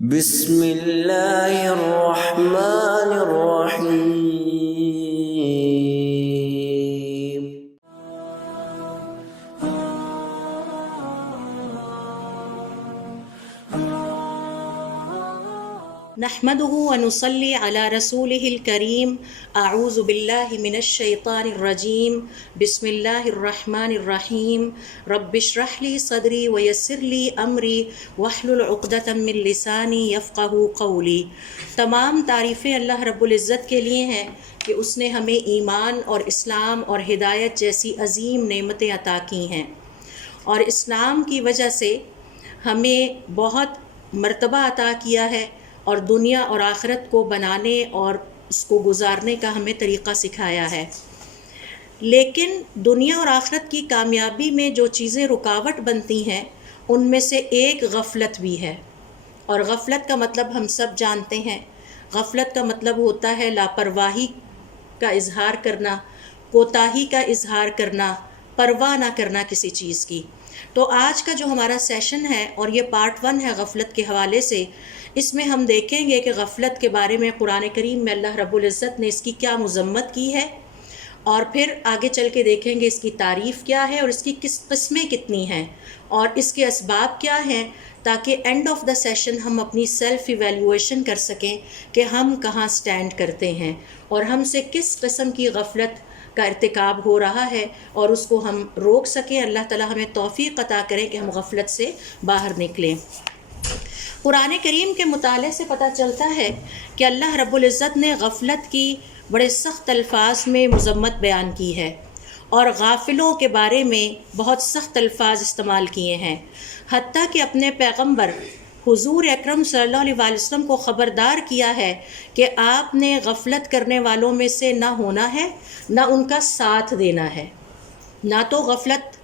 بسم اللہ الرحمن الرحیم۔ نحمده ونصلي على رسوله الكريم اعوذ باللہ من الشیطان الرجیم بسم اللہ الرحمن الرحیم رب اشرح لي صدری ویسر لي امری واحلل عقدۃ من لسانی یفقہوا قولی۔ تمام تعریفیں اللہ رب العزت کے لیے ہیں کہ اس نے ہمیں ایمان اور اسلام اور ہدایت جیسی عظیم نعمتیں عطا کی ہیں، اور اسلام کی وجہ سے ہمیں بہت مرتبہ عطا کیا ہے، اور دنیا اور آخرت کو بنانے اور اس کو گزارنے کا ہمیں طریقہ سکھایا ہے۔ لیکن دنیا اور آخرت کی کامیابی میں جو چیزیں رکاوٹ بنتی ہیں ان میں سے ایک غفلت بھی ہے، اور غفلت کا مطلب ہم سب جانتے ہیں۔ غفلت کا مطلب ہوتا ہے لاپرواہی کا اظہار کرنا، کوتاہی کا اظہار کرنا، پرواہ نہ کرنا کسی چیز کی۔ تو آج کا جو ہمارا سیشن ہے، اور یہ پارٹ 1 ہے غفلت کے حوالے سے، اس میں ہم دیکھیں گے کہ غفلت کے بارے میں قرآن کریم میں اللہ رب العزت نے اس کی کیا مذمت کی ہے، اور پھر آگے چل کے دیکھیں گے اس کی تعریف کیا ہے اور اس کی کس قسمیں کتنی ہیں اور اس کے اسباب کیا ہیں، تاکہ اینڈ آف دا سیشن ہم اپنی سیلف ایویلیویشن کر سکیں کہ ہم کہاں سٹینڈ کرتے ہیں اور ہم سے کس قسم کی غفلت کا ارتکاب ہو رہا ہے، اور اس کو ہم روک سکیں۔ اللہ تعالیٰ ہمیں توفیق عطا کریں کہ ہم غفلت سے باہر نکلیں۔ قرآن کریم کے مطالعے سے پتہ چلتا ہے کہ اللہ رب العزت نے غفلت کی بڑے سخت الفاظ میں مذمت بیان کی ہے، اور غافلوں کے بارے میں بہت سخت الفاظ استعمال کیے ہیں، حتیٰ کہ اپنے پیغمبر حضور اکرم صلی اللہ علیہ وسلم کو خبردار کیا ہے کہ آپ نے غفلت کرنے والوں میں سے نہ ہونا ہے، نہ ان کا ساتھ دینا ہے۔ نہ تو غفلت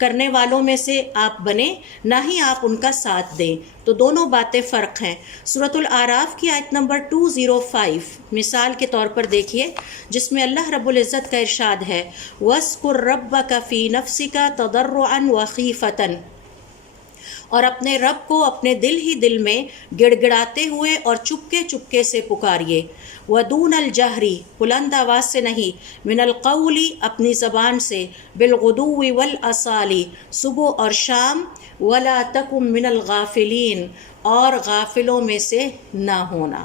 کرنے والوں میں سے آپ بنیں، نہ ہی آپ ان کا ساتھ دیں۔ تو دونوں باتیں فرق ہیں۔ سورۃ الاعراف کی آیت نمبر 205 مثال کے طور پر دیکھیے، جس میں اللہ رب العزت کا ارشاد ہے وَاذْكُرْ رَبَّكَ فِي نَفْسِكَ تَضَرُّعًا وَخِيفَةً، اور اپنے رب کو اپنے دل ہی دل میں گڑ گڑاتے ہوئے اور چپکے چپکے سے پکاریے، وَدُونَ الْجَهْرِ، بلند آواز سے نہیں، مِنَ الْقَوْلِ، اپنی زبان سے، بِالْغُدُوِّ وَالْآصَالِ، صبح اور شام، وَلَا تَكُن مِّنَ الْغَافِلِينَ، اور غافلوں میں سے نہ ہونا۔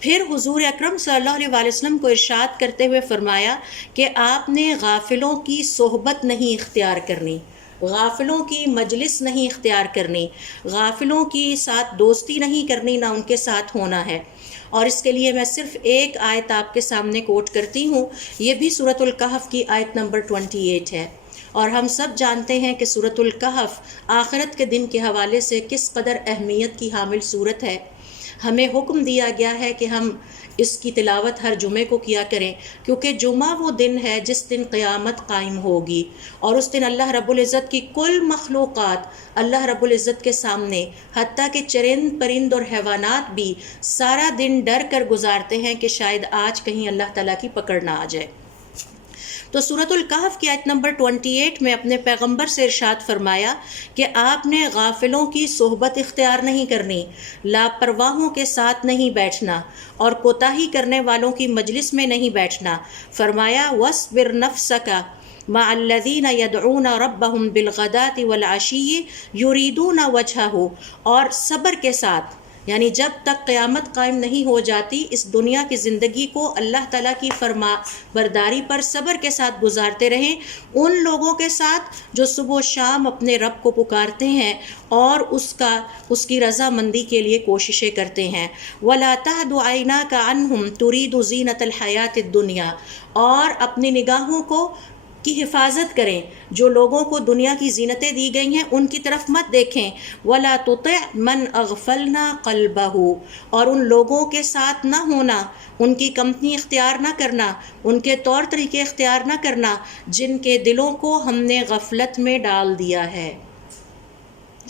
پھر حضور اکرم صلی اللہ علیہ وسلم کو ارشاد کرتے ہوئے فرمایا کہ آپ نے غافلوں کی صحبت نہیں اختیار کرنی، غافلوں کی مجلس نہیں اختیار کرنی، غافلوں کی ساتھ دوستی نہیں کرنی، نہ ان کے ساتھ ہونا ہے۔ اور اس کے لیے میں صرف ایک آیت آپ کے سامنے کوٹ کرتی ہوں، یہ بھی سورۃ الکہف کی آیت نمبر 28 ہے، اور ہم سب جانتے ہیں کہ سورۃ الکہف آخرت کے دن کے حوالے سے کس قدر اہمیت کی حامل سورت ہے۔ ہمیں حکم دیا گیا ہے کہ ہم اس کی تلاوت ہر جمعے کو کیا کریں، کیونکہ جمعہ وہ دن ہے جس دن قیامت قائم ہوگی، اور اس دن اللہ رب العزت کی کل مخلوقات اللہ رب العزت کے سامنے، حتیٰ کہ چرند پرند اور حیوانات بھی سارا دن ڈر کر گزارتے ہیں کہ شاید آج کہیں اللہ تعالیٰ کی پکڑ نہ آ جائے۔ تو سورۃ الکہف کی آیت نمبر 28 میں اپنے پیغمبر سے ارشاد فرمایا کہ آپ نے غافلوں کی صحبت اختیار نہیں کرنی، لاپرواہوں کے ساتھ نہیں بیٹھنا، اور کوتاہی کرنے والوں کی مجلس میں نہیں بیٹھنا۔ فرمایا وَاصْبِرْ نَفْسَكَ مَعَ الَّذِينَ يَدْعُونَ رَبَّهُمْ بِالْغَدَاةِ وَالْعَشِيِّ يُرِيدُونَ وَجْهَهُ، اور صبر کے ساتھ، یعنی جب تک قیامت قائم نہیں ہو جاتی، اس دنیا کی زندگی کو اللہ تعالیٰ کی فرما برداری پر صبر کے ساتھ گزارتے رہیں، ان لوگوں کے ساتھ جو صبح و شام اپنے رب کو پکارتے ہیں اور اس کی رضا مندی کے لیے کوششیں کرتے ہیں۔ وَلَا تَعْدُ عَيْنَاكَ عَنْهُمْ تُرِيدُ زِينَةَ الْحَيَاةِ الدُّنْيَا، اور اپنی نگاہوں کی حفاظت کریں، جو لوگوں کو دنیا کی زینتیں دی گئی ہیں ان کی طرف مت دیکھیں۔ وَلَا تُطِعْ مَنْ أَغْفَلْنَا قَلْبَهُ، اور ان لوگوں کے ساتھ نہ ہونا، ان کی کمپنی اختیار نہ کرنا، ان کے طور طریقے اختیار نہ کرنا، جن کے دلوں کو ہم نے غفلت میں ڈال دیا ہے۔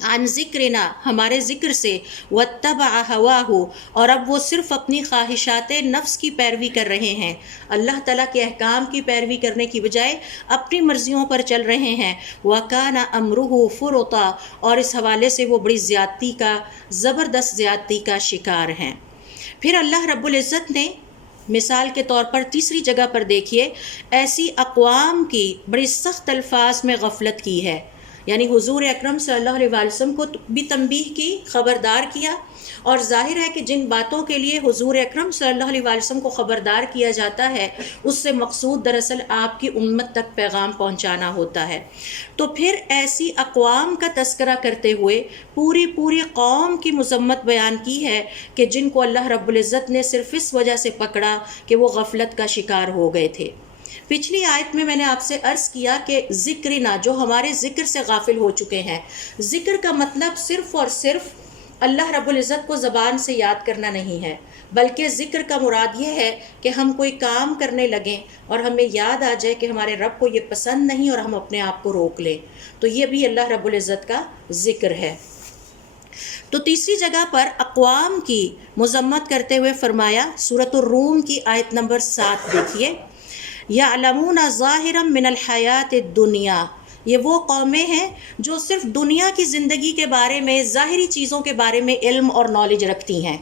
عن ذکرنا ہمارے ذکر سے، واتبع ہواہ اور اب وہ صرف اپنی خواہشات نفس کی پیروی کر رہے ہیں، اللہ تعالیٰ کے احکام کی پیروی کرنے کی بجائے اپنی مرضیوں پر چل رہے ہیں، وکان امرہ فرطا اور اس حوالے سے وہ بڑی زیادتی کا، زبردست زیادتی کا شکار ہیں۔ پھر اللہ رب العزت نے مثال کے طور پر تیسری جگہ پر دیکھیے ایسی اقوام کی بڑی سخت الفاظ میں غفلت کی ہے، یعنی حضور اکرم صلی اللہ علیہ وسلم کو بھی تنبیہ کی، خبردار کیا، اور ظاہر ہے کہ جن باتوں کے لیے حضور اکرم صلی اللہ علیہ وسلم کو خبردار کیا جاتا ہے اس سے مقصود دراصل آپ کی امت تک پیغام پہنچانا ہوتا ہے۔ تو پھر ایسی اقوام کا تذکرہ کرتے ہوئے پوری قوم کی مذمت بیان کی ہے کہ جن کو اللہ رب العزت نے صرف اس وجہ سے پکڑا کہ وہ غفلت کا شکار ہو گئے تھے۔ پچھلی آیت میں نے آپ سے عرض کیا کہ ذکرنا، جو ہمارے ذکر سے غافل ہو چکے ہیں، ذکر کا مطلب صرف اور صرف اللہ رب العزت کو زبان سے یاد کرنا نہیں ہے، بلکہ ذکر کا مراد یہ ہے کہ ہم کوئی کام کرنے لگیں اور ہمیں یاد آ جائے کہ ہمارے رب کو یہ پسند نہیں اور ہم اپنے آپ کو روک لیں، تو یہ بھی اللہ رب العزت کا ذکر ہے۔ تو تیسری جگہ پر اقوام کی مذمت کرتے ہوئے فرمایا، سورۃ الروم کی آیت نمبر 7 دیکھیے، یعلمون ظاہرا من الحیات الدنیا، یہ وہ قومیں ہیں جو صرف دنیا کی زندگی کے بارے میں، ظاہری چیزوں کے بارے میں علم اور نالج رکھتی ہیں۔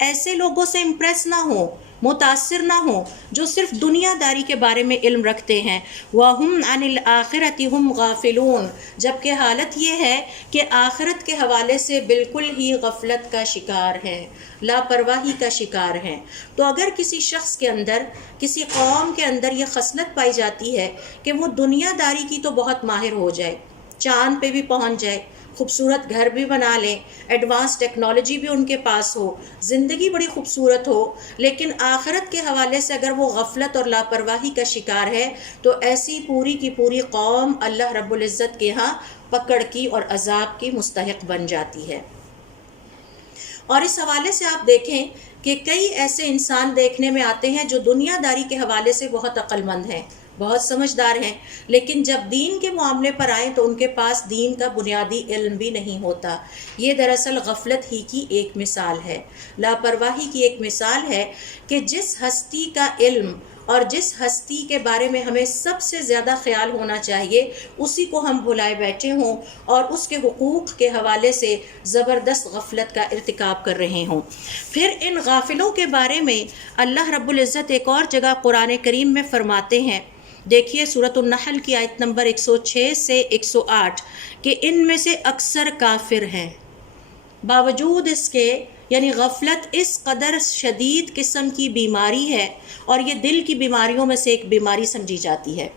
ایسے لوگوں سے امپریس نہ ہوں، متاثر نہ ہوں جو صرف دنیا داری کے بارے میں علم رکھتے ہیں۔ وَهُمْ عَنِ الْآخِرَةِ هُمْ غَافِلُونَ، جبکہ حالت یہ ہے کہ آخرت کے حوالے سے بالکل ہی غفلت کا شکار ہیں، لاپرواہی کا شکار ہیں۔ تو اگر کسی شخص کے اندر، کسی قوم کے اندر یہ خصلت پائی جاتی ہے کہ وہ دنیا داری کی تو بہت ماہر ہو جائے، چاند پہ بھی پہنچ جائے، خوبصورت گھر بھی بنا لیں، ایڈوانس ٹیکنالوجی بھی ان کے پاس ہو، زندگی بڑی خوبصورت ہو، لیکن آخرت کے حوالے سے اگر وہ غفلت اور لاپرواہی کا شکار ہے تو ایسی پوری کی پوری قوم اللہ رب العزت کے ہاں پکڑ کی اور عذاب کی مستحق بن جاتی ہے۔ اور اس حوالے سے آپ دیکھیں کہ کئی ایسے انسان دیکھنے میں آتے ہیں جو دنیا داری کے حوالے سے بہت عقل مند ہیں، بہت سمجھدار ہیں، لیکن جب دین کے معاملے پر آئیں تو ان کے پاس دین کا بنیادی علم بھی نہیں ہوتا۔ یہ دراصل غفلت ہی کی ایک مثال ہے، لاپرواہی کی ایک مثال ہے کہ جس ہستی کا علم اور جس ہستی کے بارے میں ہمیں سب سے زیادہ خیال ہونا چاہیے اسی کو ہم بھلائے بیٹھے ہوں اور اس کے حقوق کے حوالے سے زبردست غفلت کا ارتکاب کر رہے ہوں۔ پھر ان غافلوں کے بارے میں اللہ رب العزت ایک اور جگہ قرآن کریم میں فرماتے ہیں، دیکھیے سورۃ النحل کی آیت نمبر 106 سے 108 کہ ان میں سے اکثر کافر ہیں، باوجود اس کے، یعنی غفلت اس قدر شدید قسم کی بیماری ہے اور یہ دل کی بیماریوں میں سے ایک بیماری سمجھی جاتی ہے۔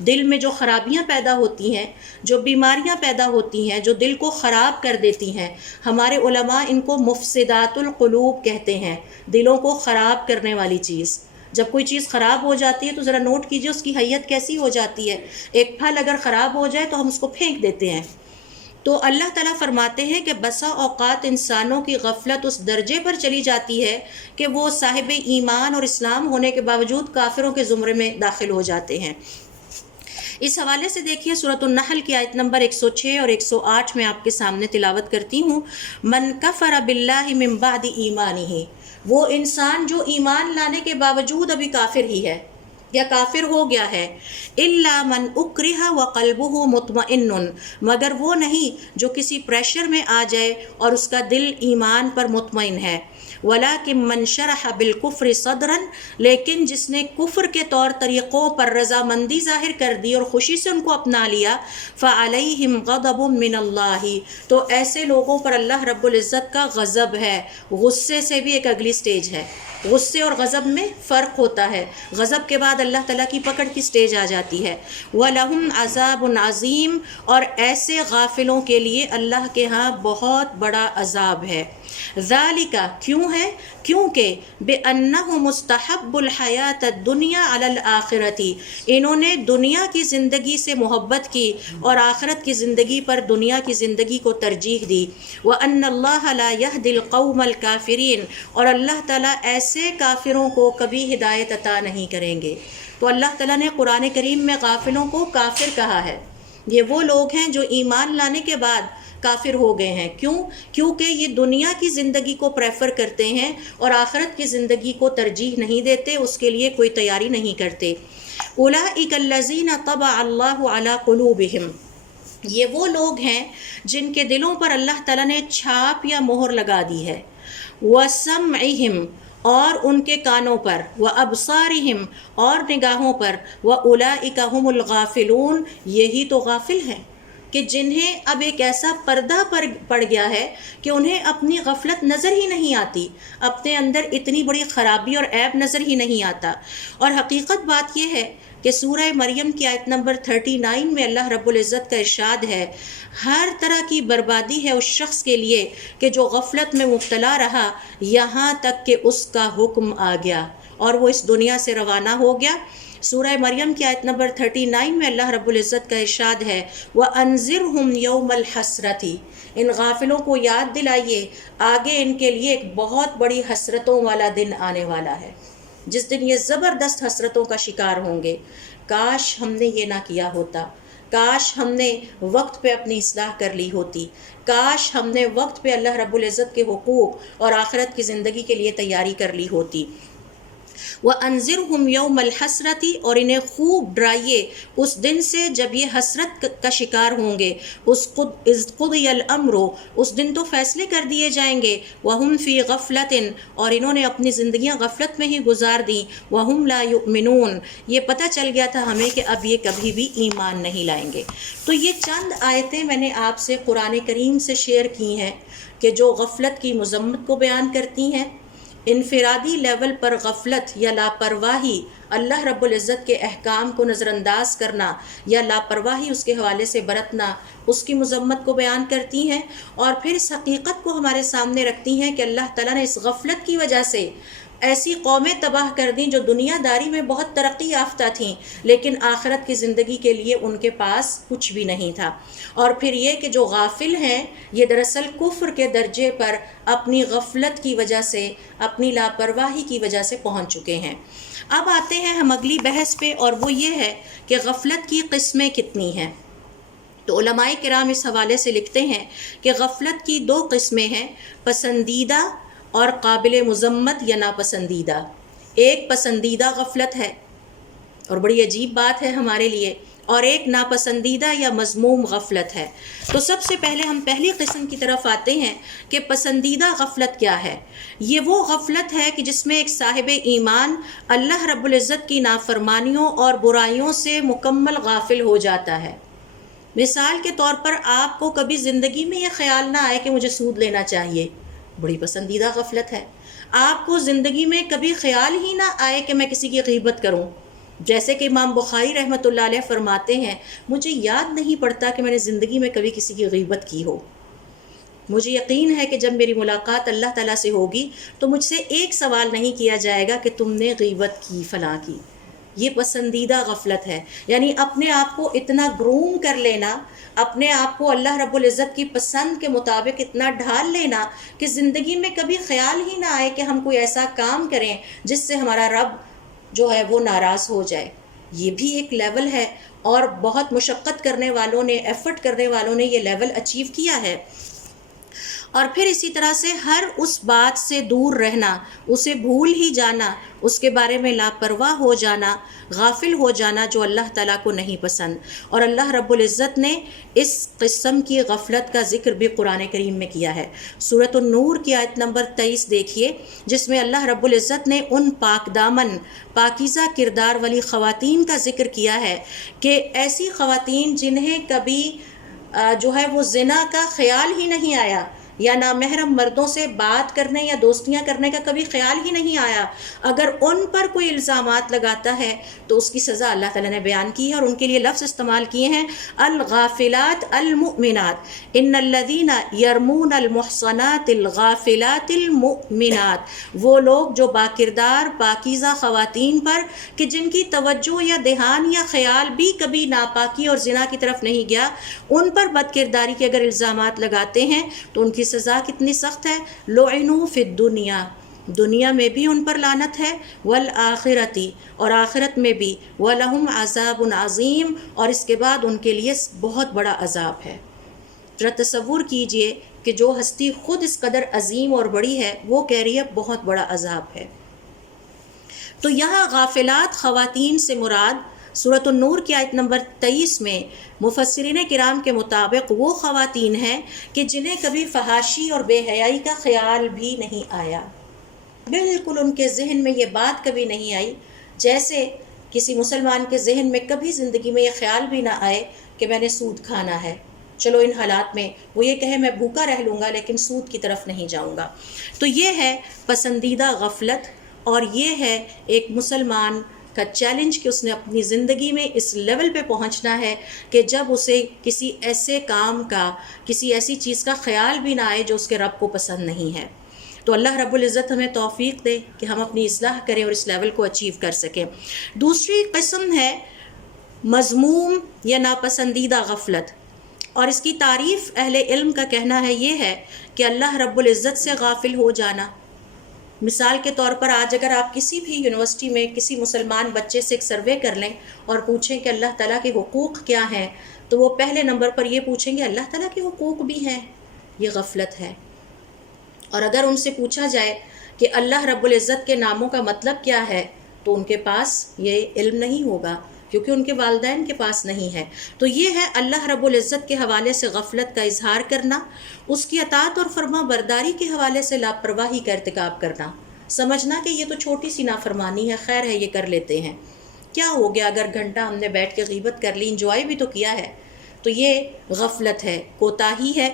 دل میں جو خرابیاں پیدا ہوتی ہیں، جو بیماریاں پیدا ہوتی ہیں، جو دل کو خراب کر دیتی ہیں، ہمارے علماء ان کو مفسدات القلوب کہتے ہیں، دلوں کو خراب کرنے والی چیز۔ جب کوئی چیز خراب ہو جاتی ہے تو ذرا نوٹ کیجئے اس کی حیت کیسی ہو جاتی ہے۔ ایک پھل اگر خراب ہو جائے تو ہم اس کو پھینک دیتے ہیں۔ تو اللہ تعالیٰ فرماتے ہیں کہ بسا اوقات انسانوں کی غفلت اس درجے پر چلی جاتی ہے کہ وہ صاحب ایمان اور اسلام ہونے کے باوجود کافروں کے زمرے میں داخل ہو جاتے ہیں۔ اس حوالے سے دیکھیے سورۃ النحل کی آیت نمبر 106 اور 108 میں آپ کے سامنے تلاوت کرتی ہوں، من کفر باللہ من بعد ایمانہ، وہ انسان جو ایمان لانے کے باوجود ابھی کافر ہی ہے یا کافر ہو گیا ہے، الا من اکرہ وقلبہ مطمئن، مگر وہ نہیں جو کسی پریشر میں آ جائے اور اس کا دل ایمان پر مطمئن ہے، ولیکن من شرح بالکفر صدرا، لیکن جس نے کفر کے طور طریقوں پر رضامندی ظاہر کر دی اور خوشی سے ان کو اپنا لیا، فعلیہم غضب من اللہ، تو ایسے لوگوں پر اللہ رب العزت کا غضب ہے۔ غصے سے بھی ایک اگلی سٹیج ہے، غصے اور غضب میں فرق ہوتا ہے، غضب کے بعد اللہ تعالیٰ کی پکڑ کی سٹیج آ جاتی ہے۔ وَلَهُمْ عَذَابٌ عَظِيمٌ، اور ایسے غافلوں کے لیے اللہ کے ہاں بہت بڑا عذاب ہے۔ ذَلِكَ، کیوں ہے؟ کیونکہ بِأَنَّهُ مُسْتَحَبُّ الْحَيَاةَ الدُّنْيَا عَلَى الْآخِرَةِ، انہوں نے دنیا کی زندگی سے محبت کی اور آخرت کی زندگی پر دنیا کی زندگی کو ترجیح دی۔ وَأَنَّ اللَّهَ لَا يَهْدِي الْقَوْمَ الْكَافِرِينَ، اور اللہ تعالیٰ ایسے کافروں کو کبھی ہدایت عطا نہیں کریں گے۔ تو اللہ تعالیٰ نے قرآن کریم میں غافلوں کو کافر کہا ہے، یہ وہ لوگ ہیں جو ایمان لانے کے بعد کافر ہو گئے ہیں. کیوں؟ کیونکہ یہ دنیا کی زندگی کو پریفر کرتے ہیں اور آخرت کی زندگی کو ترجیح نہیں دیتے، اس کے لیے کوئی تیاری نہیں کرتے. اولئک الذین طبع اللہ علی قلوبہم، یہ وہ لوگ ہیں جن کے دلوں پر اللہ تعالیٰ نے چھاپ یا مہر لگا دی ہے. وَسَمْعِهِمْ، اور ان کے کانوں پر، وَأَبْصَارِهِمْ، اور نگاہوں پر، وَأُولَئِكَ هُمُ الْغَافِلُونَ، یہی تو غافل ہیں کہ جنہیں اب ایک ایسا پردہ پڑ گیا ہے کہ انہیں اپنی غفلت نظر ہی نہیں آتی، اپنے اندر اتنی بڑی خرابی اور عیب نظر ہی نہیں آتا. اور حقیقت بات یہ ہے کہ سورہ مریم کی آیت نمبر 39 میں اللہ رب العزت کا ارشاد ہے، ہر طرح کی بربادی ہے اس شخص کے لیے کہ جو غفلت میں مبتلا رہا یہاں تک کہ اس کا حکم آ گیا اور وہ اس دنیا سے روانہ ہو گیا. سورہ مریم کی آیت نمبر 39 میں اللہ رب العزت کا ارشاد ہے، وَأَنذِرْهُمْ يَوْمَ الْحَسْرَةِ، ان غافلوں کو یاد دلائیے آگے ان کے لیے ایک بہت بڑی حسرتوں والا دن آنے والا ہے، جس دن یہ زبردست حسرتوں کا شکار ہوں گے. کاش ہم نے یہ نہ کیا ہوتا، کاش ہم نے وقت پہ اپنی اصلاح کر لی ہوتی، کاش ہم نے وقت پہ اللہ رب العزت کے حقوق اور آخرت کی زندگی کے لیے تیاری کر لی ہوتی. وَأَنذِرْهُمْ يَوْمَ الْحَسْرَةِ، اور انہیں خوب ڈرائیے اس دن سے جب یہ حسرت کا شکار ہوں گے. اِذْ قُضِيَ الْأَمْرُ، اس دن تو فیصلے کر دیے جائیں گے. وَهُمْ فِي غَفْلَةٍ، اور انہوں نے اپنی زندگیاں غفلت میں ہی گزار دیں. وَهُمْ لَا يُؤْمِنُونَ، یہ پتہ چل گیا تھا ہمیں کہ اب یہ کبھی بھی ایمان نہیں لائیں گے. تو یہ چند آیتیں میں نے آپ سے قرآن کریم سے شیئر کی ہیں کہ جو غفلت کی مذمت کو بیان کرتی ہیں. انفرادی لیول پر غفلت یا لاپرواہی، اللہ رب العزت کے احکام کو نظر انداز کرنا یا لاپرواہی اس کے حوالے سے برتنا، اس کی مذمت کو بیان کرتی ہیں. اور پھر اس حقیقت کو ہمارے سامنے رکھتی ہیں کہ اللہ تعالیٰ نے اس غفلت کی وجہ سے ایسی قومیں تباہ کر دیں جو دنیا داری میں بہت ترقی یافتہ تھیں لیکن آخرت کی زندگی کے لیے ان کے پاس کچھ بھی نہیں تھا. اور پھر یہ کہ جو غافل ہیں یہ دراصل کفر کے درجے پر اپنی غفلت کی وجہ سے، اپنی لاپرواہی کی وجہ سے پہنچ چکے ہیں. اب آتے ہیں ہم اگلی بحث پہ، اور وہ یہ ہے کہ غفلت کی قسمیں کتنی ہیں. تو علماء کرام اس حوالے سے لکھتے ہیں کہ غفلت کی دو قسمیں ہیں، پسندیدہ اور قابل مذمت یا ناپسندیدہ. ایک پسندیدہ غفلت ہے اور بڑی عجیب بات ہے ہمارے لیے، اور ایک ناپسندیدہ یا مذموم غفلت ہے. تو سب سے پہلے ہم پہلی قسم کی طرف آتے ہیں کہ پسندیدہ غفلت کیا ہے. یہ وہ غفلت ہے کہ جس میں ایک صاحب ایمان اللہ رب العزت کی نافرمانیوں اور برائیوں سے مکمل غافل ہو جاتا ہے. مثال کے طور پر آپ کو کبھی زندگی میں یہ خیال نہ آئے کہ مجھے سود لینا چاہیے، بڑی پسندیدہ غفلت ہے. آپ کو زندگی میں کبھی خیال ہی نہ آئے کہ میں کسی کی غیبت کروں، جیسے کہ امام بخاری رحمۃ اللہ علیہ فرماتے ہیں، مجھے یاد نہیں پڑتا کہ میں نے زندگی میں کبھی کسی کی غیبت کی ہو. مجھے یقین ہے کہ جب میری ملاقات اللہ تعالیٰ سے ہوگی تو مجھ سے ایک سوال نہیں کیا جائے گا کہ تم نے غیبت کی فلاں کی. یہ پسندیدہ غفلت ہے، یعنی اپنے آپ کو اتنا گروم کر لینا، اپنے آپ کو اللہ رب العزت کی پسند کے مطابق اتنا ڈھال لینا کہ زندگی میں کبھی خیال ہی نہ آئے کہ ہم کوئی ایسا کام کریں جس سے ہمارا رب جو ہے وہ ناراض ہو جائے. یہ بھی ایک لیول ہے، اور بہت مشقت کرنے والوں نے، ایفرٹ کرنے والوں نے یہ لیول اچیو کیا ہے. اور پھر اسی طرح سے ہر اس بات سے دور رہنا، اسے بھول ہی جانا، اس کے بارے میں لاپرواہ ہو جانا، غافل ہو جانا جو اللہ تعالیٰ کو نہیں پسند. اور اللہ رب العزت نے اس قسم کی غفلت کا ذکر بھی قرآن کریم میں کیا ہے. سورۃ النور کی آیت نمبر 23 دیکھیے، جس میں اللہ رب العزت نے ان پاک دامن، پاکیزہ کردار والی خواتین کا ذکر کیا ہے کہ ایسی خواتین جنہیں کبھی جو ہے وہ زنا کا خیال ہی نہیں آیا، یا نامحرم مردوں سے بات کرنے یا دوستیاں کرنے کا کبھی خیال ہی نہیں آیا، اگر ان پر کوئی الزامات لگاتا ہے تو اس کی سزا اللہ تعالیٰ نے بیان کی ہے، اور ان کے لیے لفظ استعمال کیے ہیں الغافلات المؤمنات، ان الذین یرمون المحصنات الغافلات المؤمنات. وہ لوگ جو باکردار پاکیزہ خواتین پر کہ جن کی توجہ یا دھیان یا خیال بھی کبھی ناپاکی اور زنا کی طرف نہیں گیا، ان پر بدکرداری کے اگر الزامات لگاتے ہیں تو ان کی سزا کتنی سخت ہے. لعنوا فی الدنیا، دنیا میں بھی ان پر لعنت ہے، والآخرتی، اور آخرت میں بھی، وَلَهُمْ عَذَابٌ عَظِيمٌ، اور اس کے بعد ان کے لیے بہت بڑا عذاب ہے۔ ذرا تصور کیجئے کہ جو ہستی خود اس قدر عظیم اور بڑی ہے وہ کہہ رہی ہے بہت بڑا عذاب ہے۔ تو یہاں غافلات خواتین سے مراد سورۃ النور کی آیت نمبر 23 میں مفسرین کرام کے مطابق وہ خواتین ہیں کہ جنہیں کبھی فحاشی اور بے حیائی کا خیال بھی نہیں آیا، بالکل ان کے ذہن میں یہ بات کبھی نہیں آئی، جیسے کسی مسلمان کے ذہن میں کبھی زندگی میں یہ خیال بھی نہ آئے کہ میں نے سود کھانا ہے۔ چلو ان حالات میں وہ یہ کہے میں بھوکا رہ لوں گا لیکن سود کی طرف نہیں جاؤں گا۔ تو یہ ہے پسندیدہ غفلت، اور یہ ہے ایک مسلمان کا چیلنج کہ اس نے اپنی زندگی میں اس لیول پہ پہنچنا ہے کہ جب اسے کسی ایسے کام کا، کسی ایسی چیز کا خیال بھی نہ آئے جو اس کے رب کو پسند نہیں ہے۔ تو اللہ رب العزت ہمیں توفیق دے کہ ہم اپنی اصلاح کریں اور اس لیول کو اچیو کر سکیں۔ دوسری قسم ہے مذموم یا ناپسندیدہ غفلت، اور اس کی تعریف اہل علم کا کہنا ہے یہ ہے کہ اللہ رب العزت سے غافل ہو جانا۔ مثال کے طور پر آج اگر آپ کسی بھی یونیورسٹی میں کسی مسلمان بچے سے ایک سروے کر لیں اور پوچھیں کہ اللہ تعالیٰ کے حقوق کیا ہیں، تو وہ پہلے نمبر پر یہ پوچھیں گے اللہ تعالیٰ کے حقوق بھی ہیں، یہ غفلت ہے۔ اور اگر ان سے پوچھا جائے کہ اللہ رب العزت کے ناموں کا مطلب کیا ہے تو ان کے پاس یہ علم نہیں ہوگا، کیونکہ ان کے والدین کے پاس نہیں ہے۔ تو یہ ہے اللہ رب العزت کے حوالے سے غفلت کا اظہار کرنا، اس کی اطاعت اور فرما برداری کے حوالے سے لاپرواہی کا ارتکاب کرنا، سمجھنا کہ یہ تو چھوٹی سی نافرمانی ہے، خیر ہے یہ کر لیتے ہیں، کیا ہو گیا اگر گھنٹہ ہم نے بیٹھ کے غیبت کر لی، انجوائے بھی تو کیا ہے۔ تو یہ غفلت ہے، کوتاہی ہے،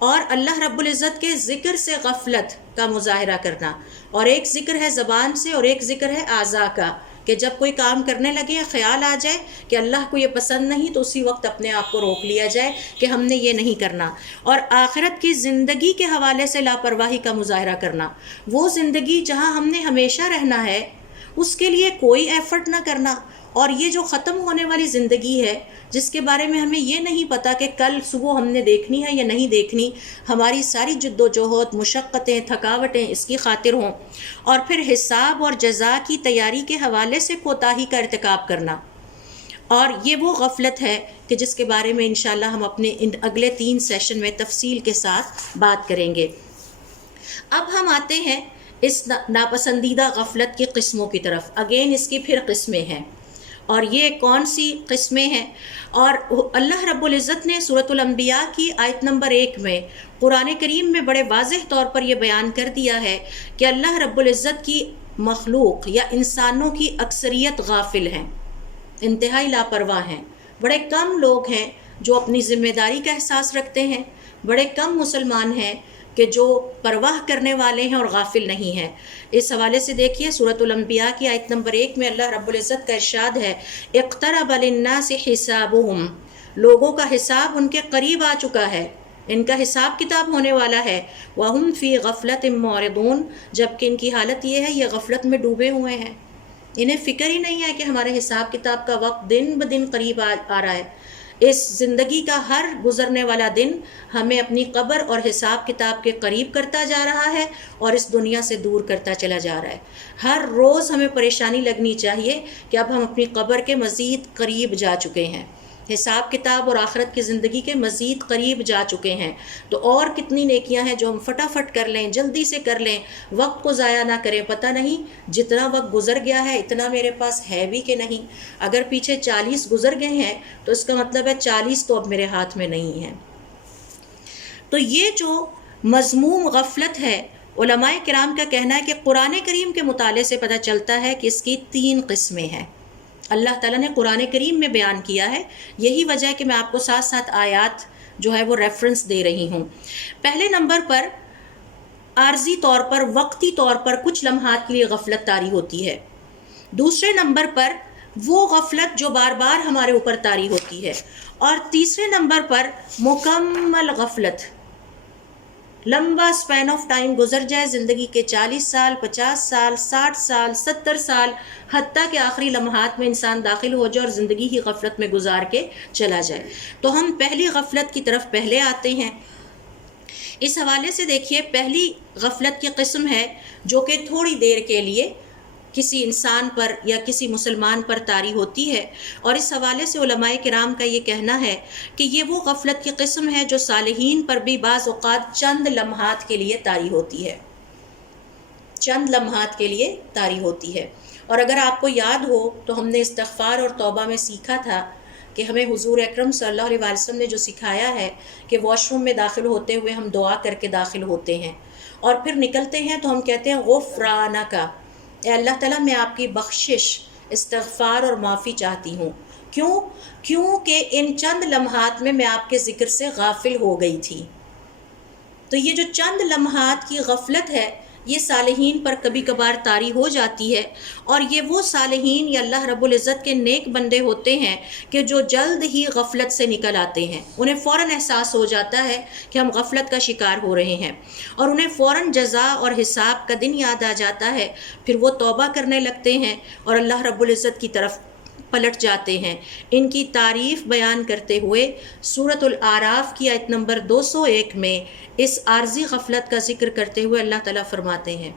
اور اللہ رب العزت کے ذکر سے غفلت کا مظاہرہ کرنا، اور ایک ذکر ہے زبان سے اور ایک ذکر ہے اعضاء کا، کہ جب کوئی کام کرنے لگے خیال آ جائے کہ اللہ کو یہ پسند نہیں تو اسی وقت اپنے آپ کو روک لیا جائے کہ ہم نے یہ نہیں کرنا۔ اور آخرت کی زندگی کے حوالے سے لاپرواہی کا مظاہرہ کرنا، وہ زندگی جہاں ہم نے ہمیشہ رہنا ہے اس کے لیے کوئی ایفرٹ نہ کرنا، اور یہ جو ختم ہونے والی زندگی ہے جس کے بارے میں ہمیں یہ نہیں پتا کہ کل صبح ہم نے دیکھنی ہے یا نہیں دیکھنی، ہماری ساری جد و جہد، مشقتیں، تھکاوٹیں اس کی خاطر ہوں، اور پھر حساب اور جزا کی تیاری کے حوالے سے کوتاہی کا ارتکاب کرنا۔ اور یہ وہ غفلت ہے کہ جس کے بارے میں انشاءاللہ ہم اپنے اگلے 3 سیشن میں تفصیل کے ساتھ بات کریں گے۔ اب ہم آتے ہیں اس ناپسندیدہ غفلت کی قسموں کی طرف۔ اگین اس کی پھر قسمیں ہیں، اور یہ کون سی قسمیں ہیں؟ اور اللہ رب العزت نے سورۃ الانبیاء کی آیت نمبر 1 میں قرآن کریم میں بڑے واضح طور پر یہ بیان کر دیا ہے کہ اللہ رب العزت کی مخلوق یا انسانوں کی اکثریت غافل ہیں، انتہائی لاپرواہ ہیں۔ بڑے کم لوگ ہیں جو اپنی ذمہ داری کا احساس رکھتے ہیں، بڑے کم مسلمان ہیں کہ جو پرواہ کرنے والے ہیں اور غافل نہیں ہیں۔ اس حوالے سے دیکھیے سورۃ الانبیاء کی آیت نمبر 1 میں اللہ رب العزت کا ارشاد ہے، اقترب للناس حسابهم، لوگوں کا حساب ان کے قریب آ چکا ہے، ان کا حساب کتاب ہونے والا ہے، وَهُمْ فِي غَفْلَةٍ مُعْرِضُونَ، جبکہ ان کی حالت یہ ہے یہ غفلت میں ڈوبے ہوئے ہیں، انہیں فکر ہی نہیں ہے کہ ہمارے حساب کتاب کا وقت دن بدن قریب آ رہا ہے۔ اس زندگی کا ہر گزرنے والا دن ہمیں اپنی قبر اور حساب کتاب کے قریب کرتا جا رہا ہے اور اس دنیا سے دور کرتا چلا جا رہا ہے۔ ہر روز ہمیں پریشانی لگنی چاہیے کہ اب ہم اپنی قبر کے مزید قریب جا چکے ہیں، حساب کتاب اور آخرت کی زندگی کے مزید قریب جا چکے ہیں۔ تو اور کتنی نیکیاں ہیں جو ہم فٹافٹ کر لیں، جلدی سے کر لیں، وقت کو ضائع نہ کریں۔ پتہ نہیں جتنا وقت گزر گیا ہے اتنا میرے پاس ہے بھی کہ نہیں، اگر پیچھے 40 گزر گئے ہیں تو اس کا مطلب ہے 40 تو اب میرے ہاتھ میں نہیں ہیں۔ تو یہ جو مذموم غفلت ہے، علماء کرام کا کہنا ہے کہ قرآن کریم کے مطالعے سے پتہ چلتا ہے کہ اس کی 3 قسمیں ہیں۔ اللہ تعالیٰ نے قرآن کریم میں بیان کیا ہے، یہی وجہ ہے کہ میں آپ کو ساتھ ساتھ آیات جو ہے وہ ریفرنس دے رہی ہوں۔ پہلے نمبر پر عارضی طور پر، وقتی طور پر کچھ لمحات کے لیے غفلت طاری ہوتی ہے۔ دوسرے نمبر پر وہ غفلت جو بار بار ہمارے اوپر طاری ہوتی ہے، اور تیسرے نمبر پر مکمل غفلت، لمبا اسپین آف ٹائم گزر جائے، زندگی کے 40 سال، 50 سال، 60 سال، 70 سال، حتیٰ کہ آخری لمحات میں انسان داخل ہو جائے اور زندگی ہی غفلت میں گزار کے چلا جائے۔ تو ہم پہلی غفلت کی طرف پہلے آتے ہیں۔ اس حوالے سے دیکھیے پہلی غفلت کی قسم ہے جو کہ تھوڑی دیر کے لیے کسی انسان پر یا کسی مسلمان پر طاری ہوتی ہے، اور اس حوالے سے علماء کرام کا یہ کہنا ہے کہ یہ وہ غفلت کی قسم ہے جو صالحین پر بھی بعض اوقات چند لمحات کے لیے طاری ہوتی ہے، چند لمحات کے لیے طاری ہوتی ہے۔ اور اگر آپ کو یاد ہو تو ہم نے استغفار اور توبہ میں سیکھا تھا کہ ہمیں حضور اکرم صلی اللہ علیہ وسلم نے جو سکھایا ہے کہ واش روم میں داخل ہوتے ہوئے ہم دعا کر کے داخل ہوتے ہیں، اور پھر نکلتے ہیں تو ہم کہتے ہیں غفرانک، اے اللہ تعالیٰ میں آپ کی بخشش، استغفار اور معافی چاہتی ہوں۔ کیوں کہ ان چند لمحات میں آپ کے ذکر سے غافل ہو گئی تھی۔ تو یہ جو چند لمحات کی غفلت ہے یہ صالحین پر کبھی کبھار طاری ہو جاتی ہے، اور یہ وہ صالحین یا اللہ رب العزت کے نیک بندے ہوتے ہیں کہ جو جلد ہی غفلت سے نکل آتے ہیں، انہیں فوراً احساس ہو جاتا ہے کہ ہم غفلت کا شکار ہو رہے ہیں، اور انہیں فوراً جزا اور حساب کا دن یاد آ جاتا ہے، پھر وہ توبہ کرنے لگتے ہیں اور اللہ رب العزت کی طرف پلٹ جاتے ہیں۔ ان کی تعریف بیان کرتے ہوئے سورۃ الاعراف کی آیت نمبر 201 میں اس عارضی غفلت کا ذکر کرتے ہوئے اللہ تعالیٰ فرماتے ہیں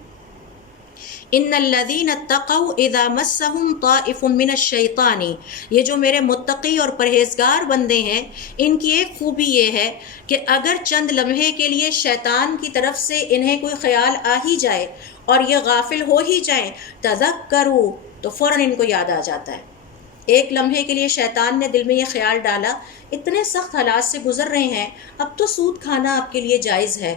ان الذین اتقوا اذا مسهم طائف من الشیطان، یہ جو میرے متقی اور پرہیزگار بندے ہیں ان کی ایک خوبی یہ ہے کہ اگر چند لمحے کے لیے شیطان کی طرف سے انہیں کوئی خیال آ ہی جائے اور یہ غافل ہو ہی جائیں، تذکروا، تو فوراً ان کو یاد آ جاتا ہے۔ ایک لمحے کے لیے شیطان نے دل میں یہ خیال ڈالا، اتنے سخت حالات سے گزر رہے ہیں، اب تو سود کھانا آپ کے لیے جائز ہے،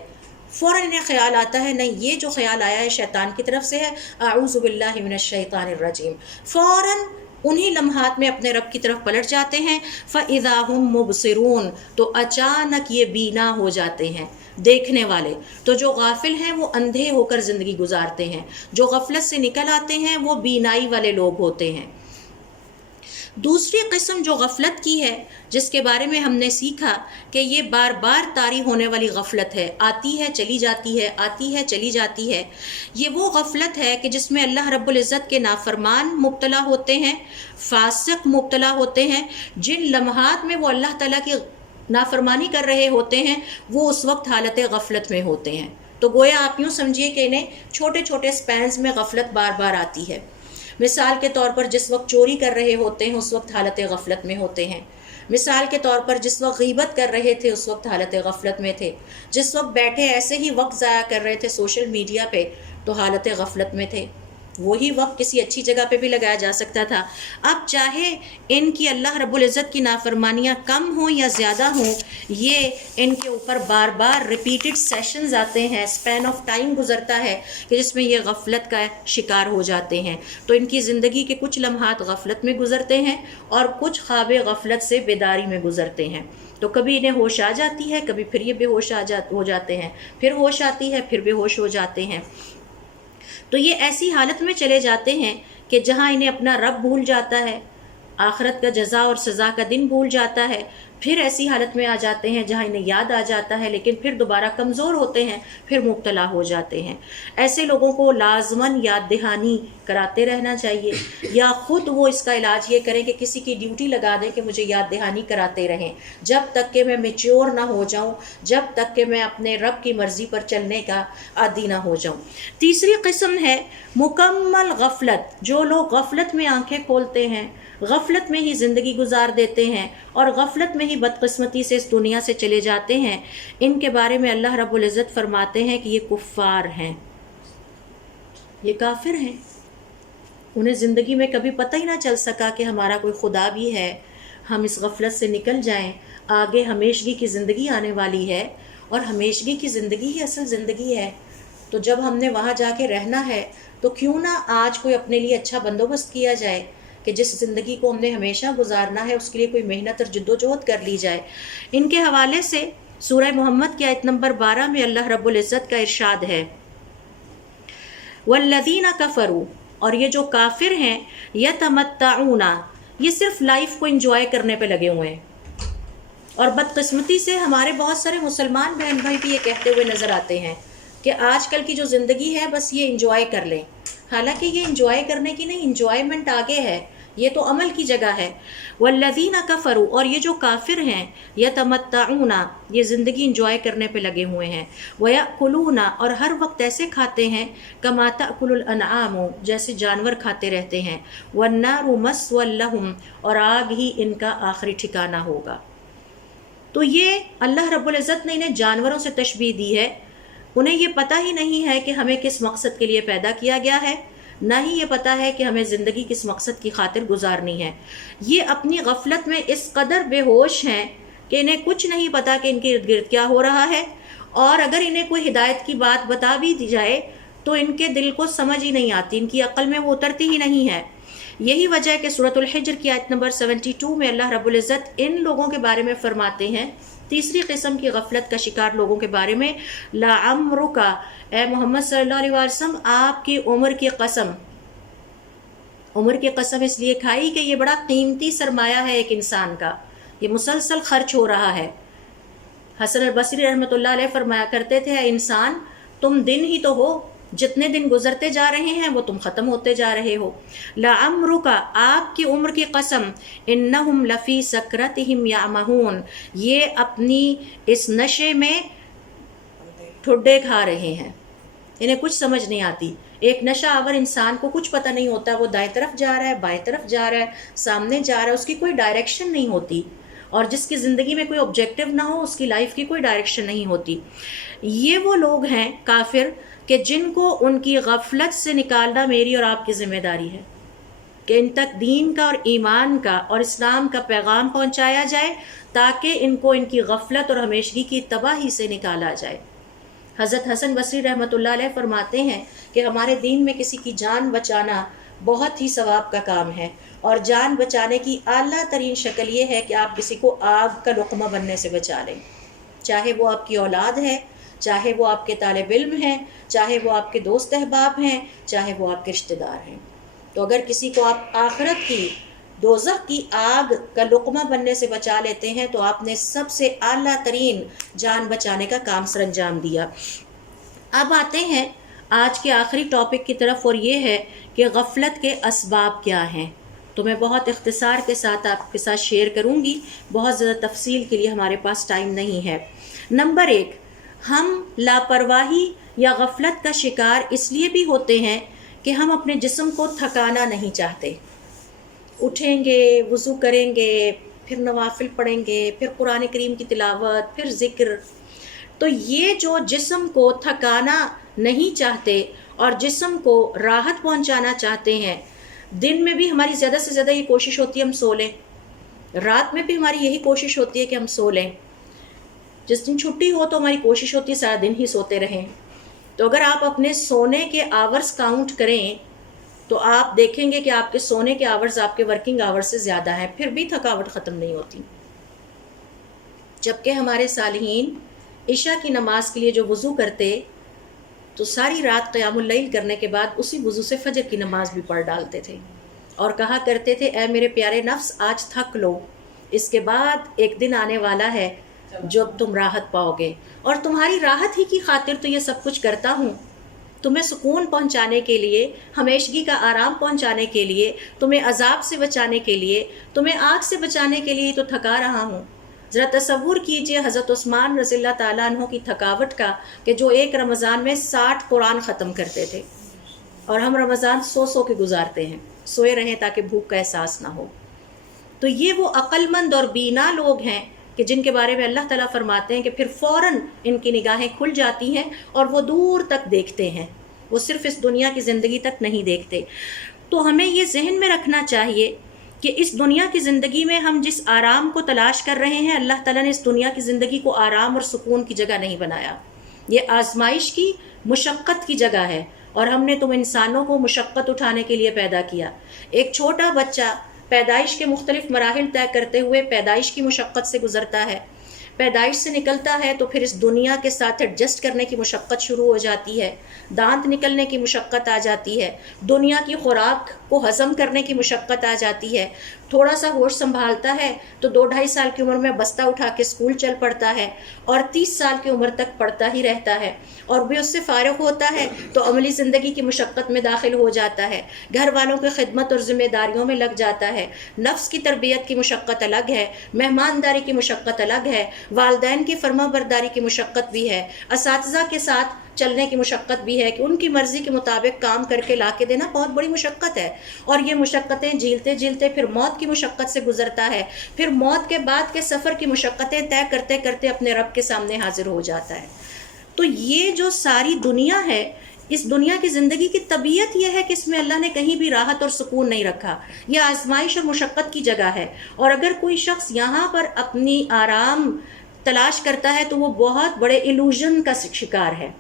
فوراً انہیں خیال آتا ہے نہیں، یہ جو خیال آیا ہے شیطان کی طرف سے ہے، اعوذ باللہ من الشیطان الرجیم، فوراً انہی لمحات میں اپنے رب کی طرف پلٹ جاتے ہیں۔ فَإِذَا هُمْ مُبْصِرُونَ، تو اچانک یہ بینا ہو جاتے ہیں، دیکھنے والے۔ تو جو غافل ہیں وہ اندھے ہو کر زندگی گزارتے ہیں، جو غفلت سے نکل آتے ہیں وہ بینائی والے لوگ ہوتے ہیں۔ دوسری قسم جو غفلت کی ہے جس کے بارے میں ہم نے سیکھا کہ یہ بار بار طاری ہونے والی غفلت ہے، آتی ہے چلی جاتی ہے، آتی ہے چلی جاتی ہے، یہ وہ غفلت ہے کہ جس میں اللہ رب العزت کے نافرمان مبتلا ہوتے ہیں، فاسق مبتلا ہوتے ہیں۔ جن لمحات میں وہ اللہ تعالیٰ کی نافرمانی کر رہے ہوتے ہیں وہ اس وقت حالت غفلت میں ہوتے ہیں۔ تو گویا آپ یوں سمجھیے کہ انہیں چھوٹے چھوٹے سپینز میں غفلت بار بار آتی ہے۔ مثال کے طور پر جس وقت چوری کر رہے ہوتے ہیں اس وقت حالت غفلت میں ہوتے ہیں، مثال کے طور پر جس وقت غیبت کر رہے تھے اس وقت حالت غفلت میں تھے، جس وقت بیٹھے ایسے ہی وقت ضائع کر رہے تھے سوشل میڈیا پہ تو حالت غفلت میں تھے، وہی وقت کسی اچھی جگہ پہ بھی لگایا جا سکتا تھا۔ اب چاہے ان کی اللہ رب العزت کی نافرمانیاں کم ہوں یا زیادہ ہوں، یہ ان کے اوپر بار بار ریپیٹڈ سیشنز آتے ہیں، اسپین آف ٹائم گزرتا ہے کہ جس میں یہ غفلت کا شکار ہو جاتے ہیں۔ تو ان کی زندگی کے کچھ لمحات غفلت میں گزرتے ہیں اور کچھ خواب غفلت سے بیداری میں گزرتے ہیں۔ تو کبھی انہیں ہوش آ جاتی ہے، کبھی پھر یہ بے ہوش ہو جاتے ہیں، پھر ہوش آتی ہے، پھر بے ہوش ہو جاتے ہیں۔ تو یہ ایسی حالت میں چلے جاتے ہیں کہ جہاں انہیں اپنا رب بھول جاتا ہے، آخرت کا جزا اور سزا کا دن بھول جاتا ہے، پھر ایسی حالت میں آ جاتے ہیں جہاں انہیں یاد آ جاتا ہے لیکن پھر دوبارہ کمزور ہوتے ہیں، پھر مبتلا ہو جاتے ہیں۔ ایسے لوگوں کو لازماً یاد دہانی کراتے رہنا چاہیے، یا خود وہ اس کا علاج یہ کریں کہ کسی کی ڈیوٹی لگا دیں کہ مجھے یاد دہانی کراتے رہیں جب تک کہ میں میچور نہ ہو جاؤں، جب تک کہ میں اپنے رب کی مرضی پر چلنے کا عادی نہ ہو جاؤں۔ تیسری قسم ہے مکمل غفلت، جو لوگ غفلت میں آنکھیں کھولتے ہیں، غفلت میں ہی زندگی گزار دیتے ہیں اور غفلت میں ہی بدقسمتی سے اس دنیا سے چلے جاتے ہیں، ان کے بارے میں اللہ رب العزت فرماتے ہیں کہ یہ کفار ہیں، یہ کافر ہیں۔ انہیں زندگی میں کبھی پتہ ہی نہ چل سکا کہ ہمارا کوئی خدا بھی ہے، ہم اس غفلت سے نکل جائیں، آگے ہمیشگی کی زندگی آنے والی ہے، اور ہمیشگی کی زندگی ہی اصل زندگی ہے۔ تو جب ہم نے وہاں جا کے رہنا ہے تو کیوں نہ آج کوئی اپنے لیے اچھا بندوبست کیا جائے کہ جس زندگی کو ہم نے ہمیشہ گزارنا ہے اس کے لیے کوئی محنت اور جد و جہد کر لی جائے۔ ان کے حوالے سے سورہ محمد کی آیت نمبر 12 میں اللہ رب العزت کا ارشاد ہے والذین کفروا، اور یہ جو کافر ہیں، یتمتعون، یہ صرف لائف کو انجوائے کرنے پہ لگے ہوئے ہیں۔ اور بدقسمتی سے ہمارے بہت سارے مسلمان بہن بھائی بھی یہ کہتے ہوئے نظر آتے ہیں کہ آج کل کی جو زندگی ہے بس یہ انجوائے کر لیں، حالانکہ یہ انجوائے کرنے کی نہیں، انجوائمنٹ آگے ہے، یہ تو عمل کی جگہ ہے. والذین کفروا، اور یہ جو کافر ہیں، یتمتعون، یہ زندگی انجوائے کرنے پہ لگے ہوئے ہیں، ویأکلون، اور ہر وقت ایسے کھاتے ہیں، کما تأکل الانعام، جیسے جانور کھاتے رہتے ہیں، والنار مثوی لہم، اور آگ ہی ان کا آخری ٹھکانہ ہوگا. تو یہ اللہ رب العزت نے انہیں جانوروں سے تشبیہ دی ہے. انہیں یہ پتہ ہی نہیں ہے کہ ہمیں کس مقصد کے لیے پیدا کیا گیا ہے، نہ ہی یہ پتہ ہے کہ ہمیں زندگی کس مقصد کی خاطر گزارنی ہے. یہ اپنی غفلت میں اس قدر بے ہوش ہیں کہ انہیں کچھ نہیں پتہ کہ ان کے ارد گرد کیا ہو رہا ہے، اور اگر انہیں کوئی ہدایت کی بات بتا بھی دی جائے تو ان کے دل کو سمجھ ہی نہیں آتی، ان کی عقل میں وہ اترتی ہی نہیں ہے. یہی وجہ ہے کہ سورۃ الحجر کی آیت نمبر 72 میں اللہ رب العزت ان لوگوں کے بارے میں فرماتے ہیں، تیسری قسم کی غفلت کا شکار لوگوں کے بارے میں، لعمرک، اے محمد صلی اللہ علیہ وسلم، آپ کی عمر کی قسم. عمر کی قسم اس لیے کھائی کہ یہ بڑا قیمتی سرمایہ ہے ایک انسان کا، یہ مسلسل خرچ ہو رہا ہے. حسن البصری رحمۃ اللہ علیہ فرمایا کرتے تھے، اے انسان تم دن ہی تو ہو، جتنے دن گزرتے جا رہے ہیں وہ تم ختم ہوتے جا رہے ہو. لعمرک، آپ کی عمر کی قسم، انہم لفی سکرتہم یعمہون، یہ اپنی اس نشے میں ٹھڈے کھا رہے ہیں، انہیں کچھ سمجھ نہیں آتی. ایک نشہ آور انسان کو کچھ پتہ نہیں ہوتا، وہ دائیں طرف جا رہا ہے، بائیں طرف جا رہا ہے، سامنے جا رہا ہے، اس کی کوئی ڈائریکشن نہیں ہوتی. اور جس کی زندگی میں کوئی آبجیکٹو نہ ہو، اس کی لائف کی کوئی ڈائریکشن نہیں ہوتی. یہ وہ لوگ ہیں کافر کہ جن کو ان کی غفلت سے نکالنا میری اور آپ کی ذمہ داری ہے، کہ ان تک دین کا اور ایمان کا اور اسلام کا پیغام پہنچایا جائے، تاکہ ان کو ان کی غفلت اور ہمیشگی کی تباہی سے نکالا جائے. حضرت حسن بصری رحمۃ اللہ علیہ فرماتے ہیں کہ ہمارے دین میں کسی کی جان بچانا بہت ہی ثواب کا کام ہے، اور جان بچانے کی اعلیٰ ترین شکل یہ ہے کہ آپ کسی کو آگ کا لقمہ بننے سے بچا لیں، چاہے وہ آپ کی اولاد ہے، چاہے وہ آپ کے طالب علم ہیں، چاہے وہ آپ کے دوست احباب ہیں، چاہے وہ آپ کے رشتہ دار ہیں. تو اگر کسی کو آپ آخرت کی، دوزخ کی آگ کا لقمہ بننے سے بچا لیتے ہیں تو آپ نے سب سے اعلیٰ ترین جان بچانے کا کام سر انجام دیا. اب آتے ہیں آج کے آخری ٹاپک کی طرف، اور یہ ہے کہ غفلت کے اسباب کیا ہیں. تو میں بہت اختصار کے ساتھ آپ کے ساتھ شیئر کروں گی، بہت زیادہ تفصیل کے لیے ہمارے پاس ٹائم نہیں ہے. نمبر 1، ہم لاپرواہی یا غفلت کا شکار اس لیے بھی ہوتے ہیں کہ ہم اپنے جسم کو تھکانا نہیں چاہتے. اٹھیں گے، وضو کریں گے، پھر نوافل پڑھیں گے، پھر قرآن کریم کی تلاوت، پھر ذکر. تو یہ جو جسم کو تھکانا نہیں چاہتے اور جسم کو راحت پہنچانا چاہتے ہیں، دن میں بھی ہماری زیادہ سے زیادہ یہ کوشش ہوتی ہے ہم سو لیں، رات میں بھی ہماری یہی کوشش ہوتی ہے کہ ہم سو لیں. جس دن چھٹی ہو تو ہماری کوشش ہوتی ہے سارا دن ہی سوتے رہیں. تو اگر آپ اپنے سونے کے آورز کاؤنٹ کریں تو آپ دیکھیں گے کہ آپ کے سونے کے آورز آپ کے ورکنگ آورز سے زیادہ ہیں، پھر بھی تھکاوٹ ختم نہیں ہوتی. جبکہ ہمارے صالحین عشاء کی نماز کے لیے جو وضو کرتے تو ساری رات قیام اللیل کرنے کے بعد اسی وضو سے فجر کی نماز بھی پڑھ ڈالتے تھے، اور کہا کرتے تھے، اے میرے پیارے نفس آج تھک لو، اس کے بعد ایک دن آنے والا ہے جب تم راحت پاؤ گے، اور تمہاری راحت ہی کی خاطر تو یہ سب کچھ کرتا ہوں، تمہیں سکون پہنچانے کے لیے، ہمیشگی کا آرام پہنچانے کے لیے، تمہیں عذاب سے بچانے کے لیے، تمہیں آگ سے بچانے کے لیے تو تھکا رہا ہوں. ذرا تصور کیجئے حضرت عثمان رضی اللہ تعالیٰ عنہ کی تھکاوٹ کا، کہ جو ایک رمضان میں 60 قرآن ختم کرتے تھے، اور ہم رمضان سو کے گزارتے ہیں، سوئے رہیں تاکہ بھوک کا احساس نہ ہو. تو یہ وہ عقل مند اور بینا لوگ ہیں کہ جن کے بارے میں اللہ تعالیٰ فرماتے ہیں کہ پھر فوراً ان کی نگاہیں کھل جاتی ہیں اور وہ دور تک دیکھتے ہیں، وہ صرف اس دنیا کی زندگی تک نہیں دیکھتے. تو ہمیں یہ ذہن میں رکھنا چاہیے کہ اس دنیا کی زندگی میں ہم جس آرام کو تلاش کر رہے ہیں، اللہ تعالیٰ نے اس دنیا کی زندگی کو آرام اور سکون کی جگہ نہیں بنایا. یہ آزمائش کی، مشقت کی جگہ ہے، اور ہم نے تم انسانوں کو مشقت اٹھانے کے لیے پیدا کیا. ایک چھوٹا بچہ پیدائش کے مختلف مراحل طے کرتے ہوئے پیدائش کی مشقت سے گزرتا ہے، پیدائش سے نکلتا ہے تو پھر اس دنیا کے ساتھ ایڈجسٹ کرنے کی مشقت شروع ہو جاتی ہے، دانت نکلنے کی مشقت آ جاتی ہے، دنیا کی خوراک کو ہضم کرنے کی مشقت آ جاتی ہے، تھوڑا سا ہوش سنبھالتا ہے تو 2-2.5 سال کی عمر میں بستہ اٹھا کے اسکول چل پڑتا ہے اور 30 سال کی عمر تک پڑھتا ہی رہتا ہے، اور بھی اس سے فارغ ہوتا ہے تو عملی زندگی کی مشقت میں داخل ہو جاتا ہے، گھر والوں کی خدمت اور ذمہ داریوں میں لگ جاتا ہے، نفس کی تربیت کی مشقت الگ ہے، مہمانداری کی مشقت الگ ہے، والدین کی فرما برداری کی مشقت بھی ہے، اساتذہ کے ساتھ چلنے کی مشقت بھی ہے کہ ان کی مرضی کے مطابق کام کر کے لا کے دینا بہت بڑی مشقت ہے، اور یہ مشقتیں جھیلتے جھیلتے پھر موت کی مشقت سے گزرتا ہے، پھر موت کے بعد کے سفر کی مشقتیں طے کرتے کرتے اپنے رب کے سامنے حاضر ہو جاتا ہے۔ تو یہ جو ساری دنیا ہے، اس دنیا کی زندگی کی طبیعت یہ ہے کہ اس میں اللہ نے کہیں بھی راحت اور سکون نہیں رکھا، یہ آزمائش اور مشقت کی جگہ ہے، اور اگر کوئی شخص یہاں پر اپنی آرام تلاش کرتا ہے تو وہ بہت بڑے ایلوژن کا شکار ہے،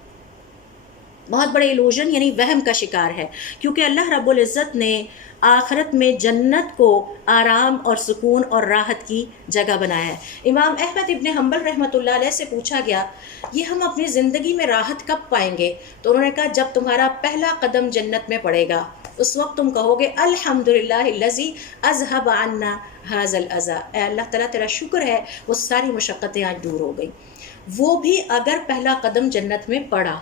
بہت بڑے ایلوژن یعنی وہم کا شکار ہے، کیونکہ اللہ رب العزت نے آخرت میں جنت کو آرام اور سکون اور راحت کی جگہ بنایا ہے۔ امام احمد ابن حنبل رحمۃ اللہ علیہ سے پوچھا گیا یہ ہم اپنی زندگی میں راحت کب پائیں گے؟ تو انہوں نے کہا جب تمہارا پہلا قدم جنت میں پڑے گا، اس وقت تم کہو گے الحمدللہ الذی اذهب عنا هذا الاذى، اے اللہ تعالیٰ تیرا شکر ہے وہ ساری مشقتیں آج دور ہو گئی۔ وہ بھی اگر پہلا قدم جنت میں پڑا،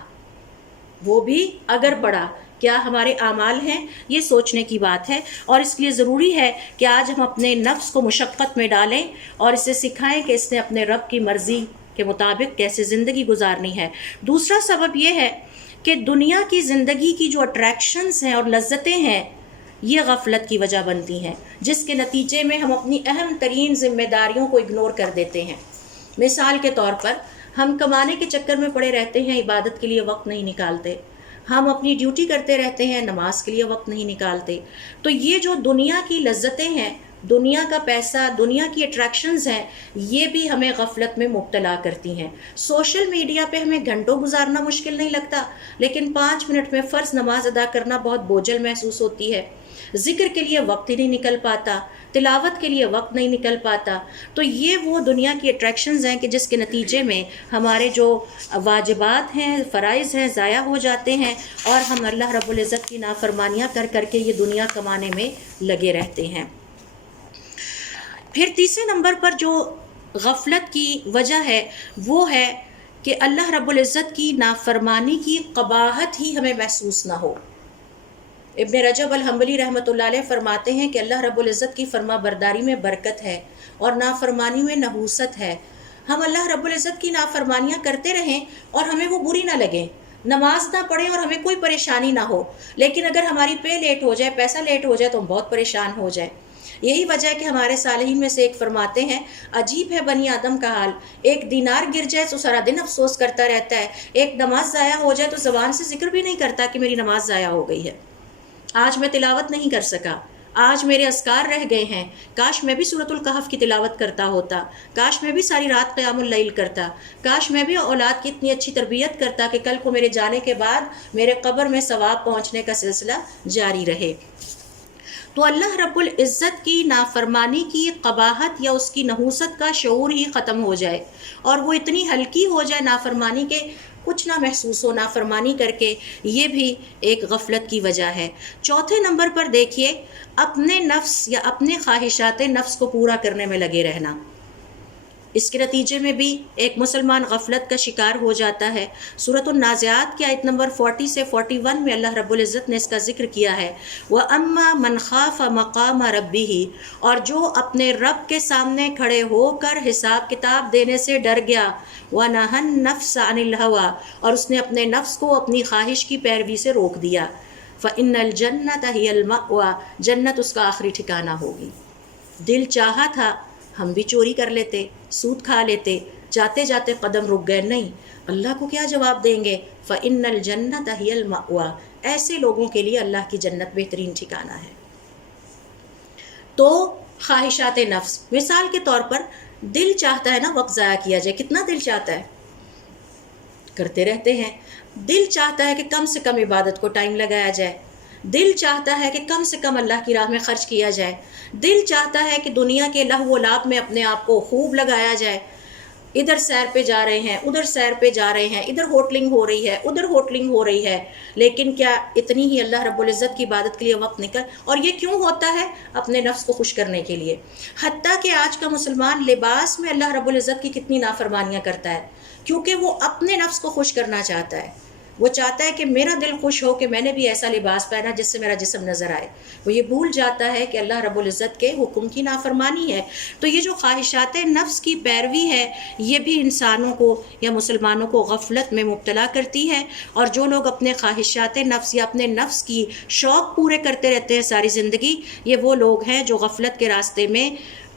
وہ بھی اگر پڑا، کیا ہمارے اعمال ہیں؟ یہ سوچنے کی بات ہے، اور اس لیے ضروری ہے کہ آج ہم اپنے نفس کو مشقت میں ڈالیں اور اسے سکھائیں کہ اس نے اپنے رب کی مرضی کے مطابق کیسے زندگی گزارنی ہے۔ دوسرا سبب یہ ہے کہ دنیا کی زندگی کی جو اٹریکشنز ہیں اور لذتیں ہیں یہ غفلت کی وجہ بنتی ہیں، جس کے نتیجے میں ہم اپنی اہم ترین ذمہ داریوں کو اگنور کر دیتے ہیں۔ مثال کے طور پر ہم کمانے کے چکر میں پڑے رہتے ہیں، عبادت کے لیے وقت نہیں نکالتے، ہم اپنی ڈیوٹی کرتے رہتے ہیں، نماز کے لیے وقت نہیں نکالتے۔ تو یہ جو دنیا کی لذتیں ہیں، دنیا کا پیسہ، دنیا کی اٹریکشنز ہیں، یہ بھی ہمیں غفلت میں مبتلا کرتی ہیں۔ سوشل میڈیا پہ ہمیں گھنٹوں گزارنا مشکل نہیں لگتا، لیکن 5 منٹ میں فرض نماز ادا کرنا بہت بوجھل محسوس ہوتی ہے، ذکر کے لیے وقت ہی نہیں نکل پاتا، تلاوت کے لیے وقت نہیں نکل پاتا۔ تو یہ وہ دنیا کی اٹریکشنز ہیں کہ جس کے نتیجے میں ہمارے جو واجبات ہیں، فرائض ہیں، ضائع ہو جاتے ہیں، اور ہم اللہ رب العزت کی نافرمانیاں کر کر کے یہ دنیا کمانے میں لگے رہتے ہیں۔ پھر تیسرے نمبر پر جو غفلت کی وجہ ہے وہ ہے کہ اللہ رب العزت کی نافرمانی کی قباحت ہی ہمیں محسوس نہ ہو۔ ابن رجب الحنبلی رحمۃ اللہ علیہ فرماتے ہیں کہ اللہ رب العزت کی فرما برداری میں برکت ہے اور نافرمانی میں نحوست ہے۔ ہم اللہ رب العزت کی نافرمانیاں کرتے رہیں اور ہمیں وہ بری نہ لگیں، نماز نہ پڑھیں اور ہمیں کوئی پریشانی نہ ہو، لیکن اگر ہماری پے لیٹ ہو جائے، پیسہ لیٹ ہو جائے تو ہم بہت پریشان ہو جائیں۔ یہی وجہ ہے کہ ہمارے صالحین میں سے ایک فرماتے ہیں عجیب ہے بنی آدم کا حال، ایک دینار گر جائے تو سارا دن افسوس کرتا رہتا ہے، ایک نماز ضائع ہو جائے تو زبان سے ذکر بھی نہیں کرتا کہ میری نماز ضائع ہو گئی ہے، آج میں تلاوت نہیں کر سکا، آج میرے اذکار رہ گئے ہیں، کاش میں بھی سورۃ الکہف کی تلاوت کرتا ہوتا، کاش میں بھی ساری رات قیام اللیل کرتا، کاش میں بھی اولاد کی اتنی اچھی تربیت کرتا کہ کل کو میرے جانے کے بعد میرے قبر میں ثواب پہنچنے کا سلسلہ جاری رہے۔ تو اللہ رب العزت کی نافرمانی کی قباحت یا اس کی نحوست کا شعور ہی ختم ہو جائے اور وہ اتنی ہلکی ہو جائے نافرمانی کے کچھ نہ محسوس ہو نافرمانی کر کے، یہ بھی ایک غفلت کی وجہ ہے۔ چوتھے نمبر پر دیکھیے اپنے نفس یا اپنے خواہشات نفس کو پورا کرنے میں لگے رہنا، اس کے نتیجے میں بھی ایک مسلمان غفلت کا شکار ہو جاتا ہے۔ سورۃ النازعات کی آیت نمبر 40 سے 41 میں اللہ رب العزت نے اس کا ذکر کیا ہے، وَأَمَّا مَنْ خَافَ مَقَامَ رَبِّهِ، اور جو اپنے رب کے سامنے کھڑے ہو کر حساب کتاب دینے سے ڈر گیا، وَنَهَى النَّفْسَ عَنِ الْهَوَىٰ، اور اس نے اپنے نفس کو اپنی خواہش کی پیروی سے روک دیا، فَإِنَّ الْجَنَّةَ هِيَ الْمَأْوَىٰ، جنت اس کا آخری ٹھکانہ ہوگی۔ دل چاہا تھا ہم بھی چوری کر لیتے، سود کھا لیتے، جاتے جاتے قدم رک گئے، نہیں، اللہ کو کیا جواب دیں گے؟ فَإِنَّ الْجَنَّةَ هِيَ الْمَأْوَىٰ، ایسے لوگوں کے لیے اللہ کی جنت بہترین ٹھکانہ ہے۔ تو خواہشات نفس، مثال کے طور پر دل چاہتا ہے نا وقت ضائع کیا جائے، کتنا دل چاہتا ہے، کرتے رہتے ہیں۔ دل چاہتا ہے کہ کم سے کم عبادت کو ٹائم لگایا جائے، دل چاہتا ہے کہ کم سے کم اللہ کی راہ میں خرچ کیا جائے، دل چاہتا ہے کہ دنیا کے لہو و لعب میں اپنے آپ کو خوب لگایا جائے، ادھر سیر پہ جا رہے ہیں، ادھر سیر پہ جا رہے ہیں، ادھر ہوٹلنگ ہو رہی ہے، ادھر ہوٹلنگ ہو رہی ہے، لیکن کیا اتنی ہی اللہ رب العزت کی عبادت کے لیے وقت نکل؟ اور یہ کیوں ہوتا ہے؟ اپنے نفس کو خوش کرنے کے لیے۔ حتیٰ کہ آج کا مسلمان لباس میں اللہ رب العزت کی کتنی نافرمانیاں کرتا ہے، کیونکہ وہ اپنے نفس کو خوش کرنا چاہتا ہے۔ وہ چاہتا ہے کہ میرا دل خوش ہو کہ میں نے بھی ایسا لباس پہنا جس سے میرا جسم نظر آئے۔ وہ یہ بھول جاتا ہے کہ اللہ رب العزت کے حکم کی نافرمانی ہے۔ تو یہ جو خواہشات نفس کی پیروی ہے، یہ بھی انسانوں کو یا مسلمانوں کو غفلت میں مبتلا کرتی ہے، اور جو لوگ اپنے خواہشات نفس یا اپنے نفس کی شوق پورے کرتے رہتے ہیں ساری زندگی، یہ وہ لوگ ہیں جو غفلت کے راستے میں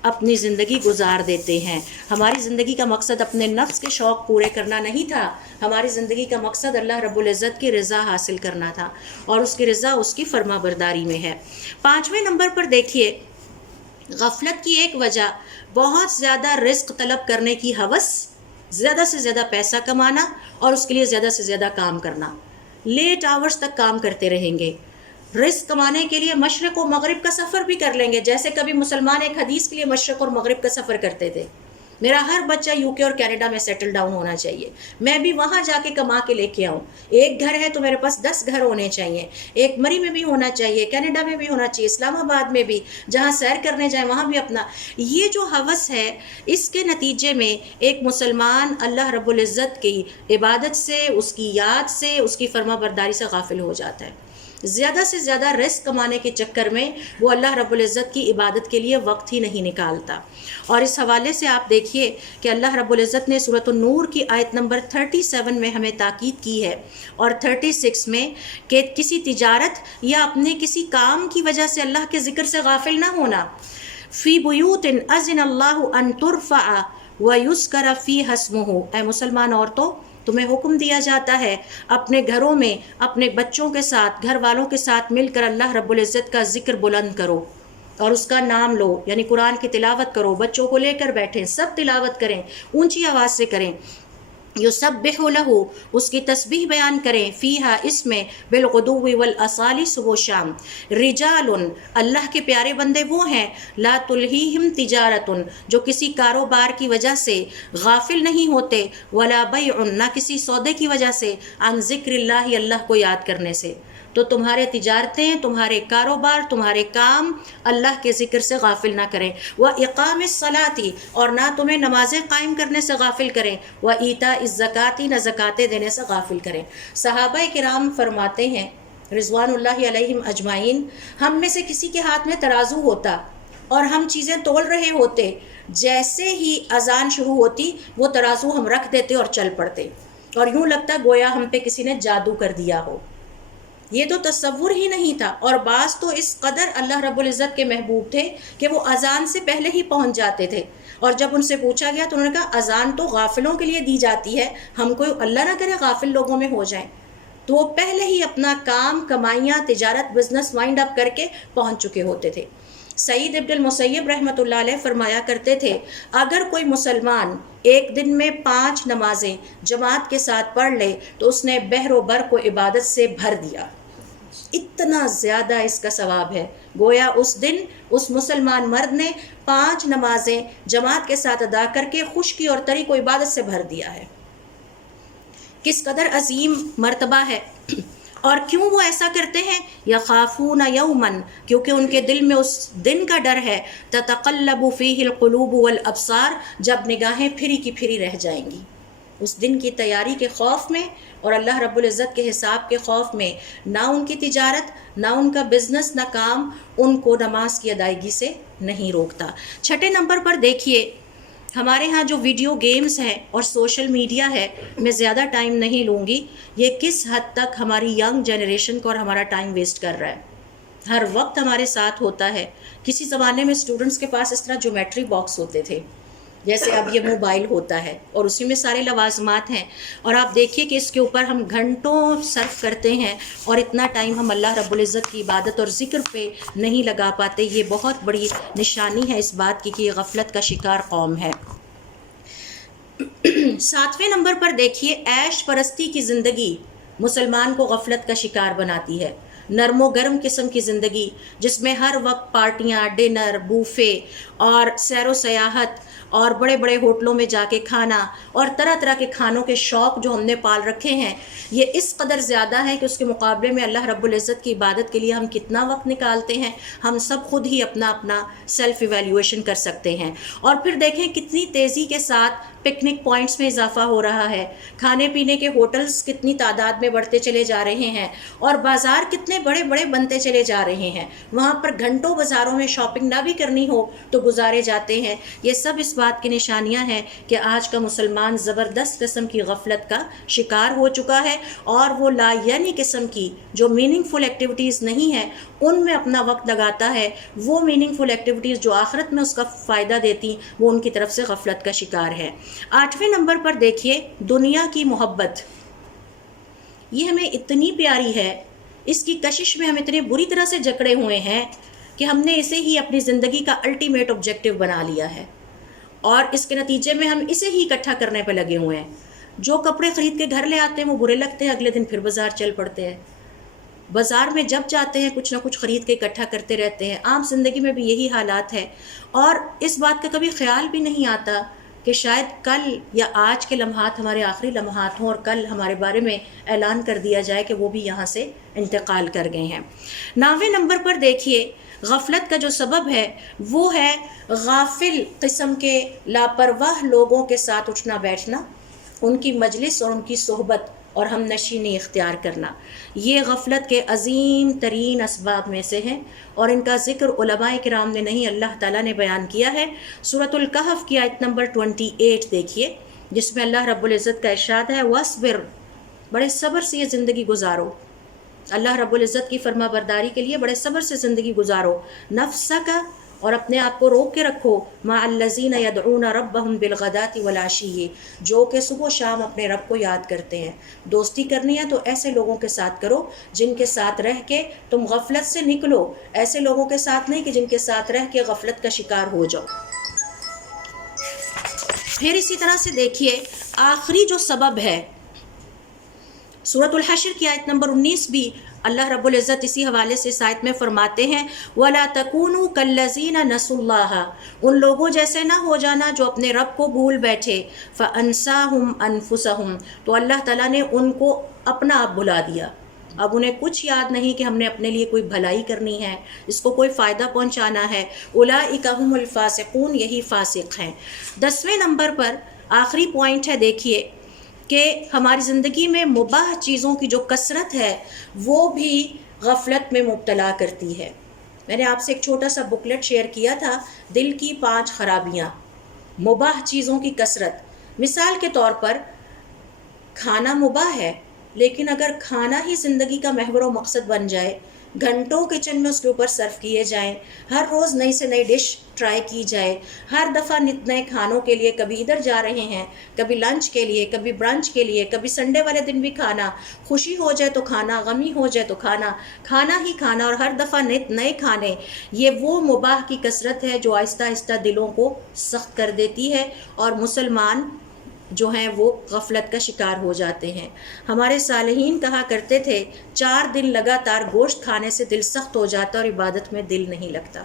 اپنی زندگی گزار دیتے ہیں۔ ہماری زندگی کا مقصد اپنے نفس کے شوق پورے کرنا نہیں تھا، ہماری زندگی کا مقصد اللہ رب العزت کی رضا حاصل کرنا تھا، اور اس کی رضا اس کی فرما برداری میں ہے۔ 5ویں نمبر پر دیکھیے، غفلت کی ایک وجہ بہت زیادہ رزق طلب کرنے کی ہوس، زیادہ سے زیادہ پیسہ کمانا اور اس کے لیے زیادہ سے زیادہ کام کرنا۔ لیٹ آورز تک کام کرتے رہیں گے، رزق کمانے کے لیے مشرق و مغرب کا سفر بھی کر لیں گے، جیسے کبھی مسلمان ایک حدیث کے لیے مشرق اور مغرب کا سفر کرتے تھے، میرا ہر بچہ UK اور کینیڈا میں سیٹل ڈاؤن ہونا چاہیے، میں بھی وہاں جا کے کما کے لے کے آؤں، ایک گھر ہے تو میرے پاس 10 گھر ہونے چاہیے، ایک مری میں بھی ہونا چاہیے، کینیڈا میں بھی ہونا چاہیے، اسلام آباد میں بھی، جہاں سیر کرنے جائیں وہاں بھی اپنا۔ یہ جو ہوس ہے، اس کے نتیجے میں ایک مسلمان اللہ رب العزت کی عبادت سے، اس کی یاد سے، اس کی فرما برداری سے غافل ہو جاتا ہے۔ زیادہ سے زیادہ رزق کمانے کے چکر میں وہ اللہ رب العزت کی عبادت کے لیے وقت ہی نہیں نکالتا۔ اور اس حوالے سے آپ دیکھیے کہ اللہ رب العزت نے سورۃ النور کی آیت نمبر 37 میں ہمیں تاکید کی ہے، اور 36 میں، کہ کسی تجارت یا اپنے کسی کام کی وجہ سے اللہ کے ذکر سے غافل نہ ہونا۔ فی بیوت اذن اللہ ان ترفع ویذکر فیہا اسمہ، اے مسلمان عورتوں، تمہیں حکم دیا جاتا ہے اپنے گھروں میں اپنے بچوں کے ساتھ، گھر والوں کے ساتھ مل کر اللہ رب العزت کا ذکر بلند کرو اور اس کا نام لو، یعنی قرآن کی تلاوت کرو، بچوں کو لے کر بیٹھیں، سب تلاوت کریں، اونچی آواز سے کریں۔ یسبح لہ، اس کی تسبیح بیان کریں، فیہا، اس میں، بالغدو والآصال، صبح و شام۔ رجال، اللہ کے پیارے بندے وہ ہیں، لا تلہیہم تجارت، جو کسی کاروبار کی وجہ سے غافل نہیں ہوتے، ولا بیع، نہ کسی سودے کی وجہ سے، عن ذکر اللہ، اللہ کو یاد کرنے سے۔ تو تمہارے تجارتیں، تمہارے کاروبار، تمہارے کام اللہ کے ذکر سے غافل نہ کریں۔ وَإِقَامِ الصَّلَاةِ، اور نہ تمہیں نمازیں قائم کرنے سے غافل کریں۔ وَإِيتَاءِ الزَّكَاةِ، نہ زکاتیں دینے سے غافل کریں۔ صحابہ کرام فرماتے ہیں رضوان اللہ علیہم اجمعین، ہم میں سے کسی کے ہاتھ میں ترازو ہوتا اور ہم چیزیں تول رہے ہوتے، جیسے ہی اذان شروع ہوتی وہ ترازو ہم رکھ دیتے اور چل پڑتے، اور یوں لگتا گویا ہم پہ کسی نے جادو کر دیا ہو۔ یہ تو تصور ہی نہیں تھا، اور بعض تو اس قدر اللہ رب العزت کے محبوب تھے کہ وہ اذان سے پہلے ہی پہنچ جاتے تھے، اور جب ان سے پوچھا گیا تو انہوں نے کہا اذان تو غافلوں کے لیے دی جاتی ہے، ہم کوئی اللہ نہ کرے غافل لوگوں میں ہو جائیں۔ تو وہ پہلے ہی اپنا کام، کمائیاں، تجارت، بزنس وائنڈ اپ کر کے پہنچ چکے ہوتے تھے۔ سعید ابن المسیب رحمۃ اللہ علیہ فرمایا کرتے تھے، اگر کوئی مسلمان ایک دن میں 5 نمازیں جماعت کے ساتھ پڑھ لے تو اس نے بحر و بر کو عبادت سے بھر دیا۔ اتنا زیادہ اس کا ثواب ہے، گویا اس دن اس مسلمان مرد نے 5 نمازیں جماعت کے ساتھ ادا کر کے خشکی اور تری کو عبادت سے بھر دیا ہے۔ کس قدر عظیم مرتبہ ہے، اور کیوں وہ ایسا کرتے ہیں؟ یخافون یومن، کیونکہ ان کے دل میں اس دن کا ڈر ہے، تتقلب فیہ القلوب والابصار، جب نگاہیں پھری کی پھری رہ جائیں گی۔ اس دن کی تیاری کے خوف میں اور اللہ رب العزت کے حساب کے خوف میں، نہ ان کی تجارت، نہ ان کا بزنس، نہ کام ان کو نماز کی ادائیگی سے نہیں روکتا۔ 6 نمبر پر دیکھیے، ہمارے ہاں جو ویڈیو گیمز ہیں اور سوشل میڈیا ہے، میں زیادہ ٹائم نہیں لوں گی، یہ کس حد تک ہماری ینگ جنریشن کو اور ہمارا ٹائم ویسٹ کر رہا ہے۔ ہر وقت ہمارے ساتھ ہوتا ہے۔ کسی زمانے میں اسٹوڈنٹس کے پاس اس طرح جیومیٹری باکس ہوتے تھے، جیسے اب یہ موبائل ہوتا ہے، اور اسی میں سارے لوازمات ہیں، اور آپ دیکھیے کہ اس کے اوپر ہم گھنٹوں صرف کرتے ہیں، اور اتنا ٹائم ہم اللہ رب العزت کی عبادت اور ذکر پہ نہیں لگا پاتے۔ یہ بہت بڑی نشانی ہے اس بات کی کہ یہ غفلت کا شکار قوم ہے۔ 7ویں نمبر پر دیکھیے، عیش پرستی کی زندگی مسلمان کو غفلت کا شکار بناتی ہے۔ نرم و گرم قسم کی زندگی جس میں ہر وقت پارٹیاں، ڈنر، بوفے اور سیر و سیاحت اور بڑے بڑے ہوٹلوں میں جا کے کھانا اور طرح طرح کے کھانوں کے شوق جو ہم نے پال رکھے ہیں، یہ اس قدر زیادہ ہے کہ اس کے مقابلے میں اللہ رب العزت کی عبادت کے لیے ہم کتنا وقت نکالتے ہیں، ہم سب خود ہی اپنا سیلف ایویلیویشن کر سکتے ہیں۔ اور پھر دیکھیں کتنی تیزی کے ساتھ پکنک پوائنٹس میں اضافہ ہو رہا ہے، کھانے پینے کے ہوٹلز کتنی تعداد میں بڑھتے چلے جا رہے ہیں، اور بازار کتنے بڑے بڑے بنتے چلے جا رہے ہیں، وہاں پر گھنٹوں بازاروں میں شاپنگ نہ بھی کرنی ہو تو گزارے جاتے ہیں۔ یہ سب اس بات کی نشانیاں ہیں کہ آج کا مسلمان زبردست قسم کی غفلت کا شکار ہو چکا ہے، اور وہ لا یعنی قسم کی جو میننگ فل ایکٹیویٹیز نہیں ہیں ان میں اپنا وقت لگاتا ہے، وہ میننگ فل ایکٹیویٹیز جو آخرت میں اس کا فائدہ دیتی وہ ان کی طرف سے غفلت کا شکار ہے۔ 8ویں نمبر پر دیکھیے دنیا کی محبت، یہ ہمیں اتنی پیاری ہے، اس کی کشش میں ہم اتنے بری طرح سے جکڑے ہوئے ہیں کہ ہم نے اسے ہی اپنی زندگی کا الٹیمیٹ آبجیکٹیو بنا لیا ہے، اور اس کے نتیجے میں ہم اسے ہی اکٹھا کرنے پہ لگے ہوئے ہیں۔ جو کپڑے خرید کے گھر لے آتے ہیں وہ برے لگتے ہیں، اگلے دن پھر بازار چل پڑتے ہیں، بازار میں جب جاتے ہیں کچھ نہ کچھ خرید کے اکٹھا کرتے رہتے ہیں۔ عام زندگی میں بھی یہی حالات ہے، اور اس بات کا کبھی خیال بھی نہیں آتا کہ شاید کل یا آج کے لمحات ہمارے آخری لمحات ہوں، اور کل ہمارے بارے میں اعلان کر دیا جائے کہ وہ بھی یہاں سے انتقال کر گئے ہیں۔ 9ویں نمبر پر دیکھیے غفلت کا جو سبب ہے وہ ہے غافل قسم کے لاپرواہ لوگوں کے ساتھ اٹھنا بیٹھنا، ان کی مجلس اور ان کی صحبت اور ہم نشینی اختیار کرنا۔ یہ غفلت کے عظیم ترین اسباب میں سے ہیں، اور ان کا ذکر علماء کرام نے نہیں اللہ تعالیٰ نے بیان کیا ہے۔ سورۃ الکہف کی آیت نمبر 28 دیکھیے، جس میں اللہ رب العزت کا ارشاد ہے وَاصْبِرْ، بڑے صبر سے یہ زندگی گزارو، اللہ رب العزت کی فرما برداری کے لیے بڑے صبر سے زندگی گزارو، نفسک، اور اپنے آپ کو روک کے رکھو، مع الذین یدعون ربہم بالغداۃ والعشی، جو کہ صبح و شام اپنے رب کو یاد کرتے ہیں۔ دوستی کرنی ہے تو ایسے لوگوں کے ساتھ کرو جن کے ساتھ رہ کے تم غفلت سے نکلو، ایسے لوگوں کے ساتھ نہیں کہ جن کے ساتھ رہ کے غفلت کا شکار ہو جاؤ۔ پھر اسی طرح سے دیکھیے آخری جو سبب ہے، سورۃ الحشر کی آیت نمبر 19 بھی اللہ رب العزت اسی حوالے سے اس آیت میں فرماتے ہیں وَلَا تَكُونُوا كَالَّذِينَ نَسُوا اللَّهَ، ان لوگوں جیسے نہ ہو جانا جو اپنے رب کو بھول بیٹھے، فَأَنسَاهُمْ أَنفُسَهُمْ، تو اللہ تعالیٰ نے ان کو اپنا آپ بھلا دیا، اب انہیں کچھ یاد نہیں کہ ہم نے اپنے لیے کوئی بھلائی کرنی ہے، اس کو کوئی فائدہ پہنچانا ہے۔ اولئک هم الفاسقون، یہی فاسق ہیں۔ 10ویں نمبر پر آخری پوائنٹ ہے، دیکھیے کہ ہماری زندگی میں مباح چیزوں کی جو کثرت ہے وہ بھی غفلت میں مبتلا کرتی ہے۔ میں نے آپ سے ایک چھوٹا سا بکلیٹ شیئر کیا تھا، دل کی 5 خرابیاں، مباح چیزوں کی کثرت۔ مثال کے طور پر کھانا مباح ہے، لیکن اگر کھانا ہی زندگی کا محور و مقصد بن جائے، گھنٹوں کچن میں اس کے اوپر سرو کیے جائیں، ہر روز نئی سے نئی ڈش ٹرائی کی جائے، ہر دفعہ نئے کھانوں کے لیے، کبھی ادھر جا رہے ہیں، کبھی لنچ کے لیے، کبھی برنچ کے لیے، کبھی سنڈے والے دن بھی کھانا، خوشی ہو جائے تو کھانا، غمی ہو جائے تو کھانا، کھانا ہی کھانا، اور ہر دفعہ نئے کھانے، یہ وہ مباح کی کثرت ہے جو آہستہ آہستہ دلوں کو سخت کر دیتی ہے، اور مسلمان جو ہیں وہ غفلت کا شکار ہو جاتے ہیں۔ ہمارے صالحین کہا کرتے تھے 4 دن لگاتار گوشت کھانے سے دل سخت ہو جاتا اور عبادت میں دل نہیں لگتا۔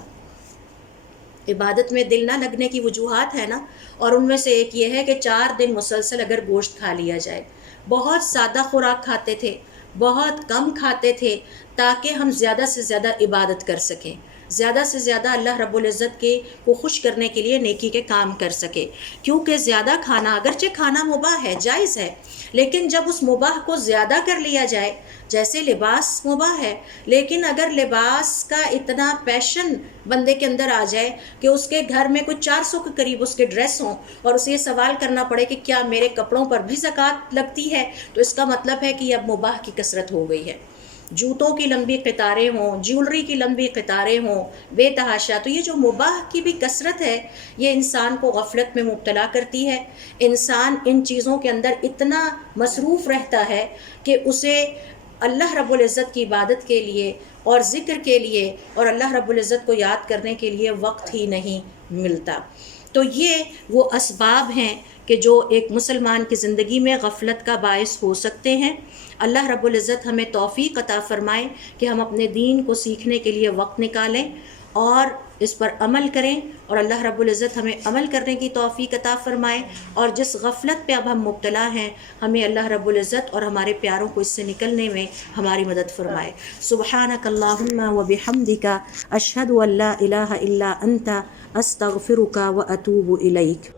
عبادت میں دل نہ لگنے کی وجوہات ہیں نا، اور ان میں سے ایک یہ ہے کہ 4 دن مسلسل اگر گوشت کھا لیا جائے، بہت سادہ خوراک کھاتے تھے، بہت کم کھاتے تھے تاکہ ہم زیادہ سے زیادہ عبادت کر سکیں، زیادہ سے زیادہ اللہ رب العزت کے کو خوش کرنے کے لیے نیکی کے کام کر سکے۔ کیونکہ زیادہ کھانا، اگرچہ کھانا مباح ہے، جائز ہے، لیکن جب اس مباح کو زیادہ کر لیا جائے، جیسے لباس مباح ہے، لیکن اگر لباس کا اتنا پیشن بندے کے اندر آ جائے کہ اس کے گھر میں کچھ 400 کے قریب اس کے ڈریس ہوں، اور اسے یہ سوال کرنا پڑے کہ کیا میرے کپڑوں پر بھی زکوٰۃ لگتی ہے، تو اس کا مطلب ہے کہ یہ اب مباح کی کثرت ہو گئی ہے۔ جوتوں کی لمبی قطاریں ہوں، جیولری کی لمبی قطاریں ہوں، بے تحاشا، تو یہ جو مباح کی بھی کثرت ہے یہ انسان کو غفلت میں مبتلا کرتی ہے۔ انسان ان چیزوں کے اندر اتنا مصروف رہتا ہے کہ اسے اللہ رب العزت کی عبادت کے لیے اور ذکر کے لیے اور اللہ رب العزت کو یاد کرنے کے لیے وقت ہی نہیں ملتا۔ تو یہ وہ اسباب ہیں کہ جو ایک مسلمان کی زندگی میں غفلت کا باعث ہو سکتے ہیں۔ اللہ رب العزت ہمیں توفیق عطا فرمائے کہ ہم اپنے دین کو سیکھنے کے لیے وقت نکالیں اور اس پر عمل کریں، اور اللہ رب العزت ہمیں عمل کرنے کی توفیق عطا فرمائے، اور جس غفلت پہ اب ہم مبتلا ہیں ہمیں اللہ رب العزت اور ہمارے پیاروں کو اس سے نکلنے میں ہماری مدد فرمائے۔ سبحانک اللہم و بحمدک اشہد ان لا الہ الا انت استغفرک و اتوب الیک۔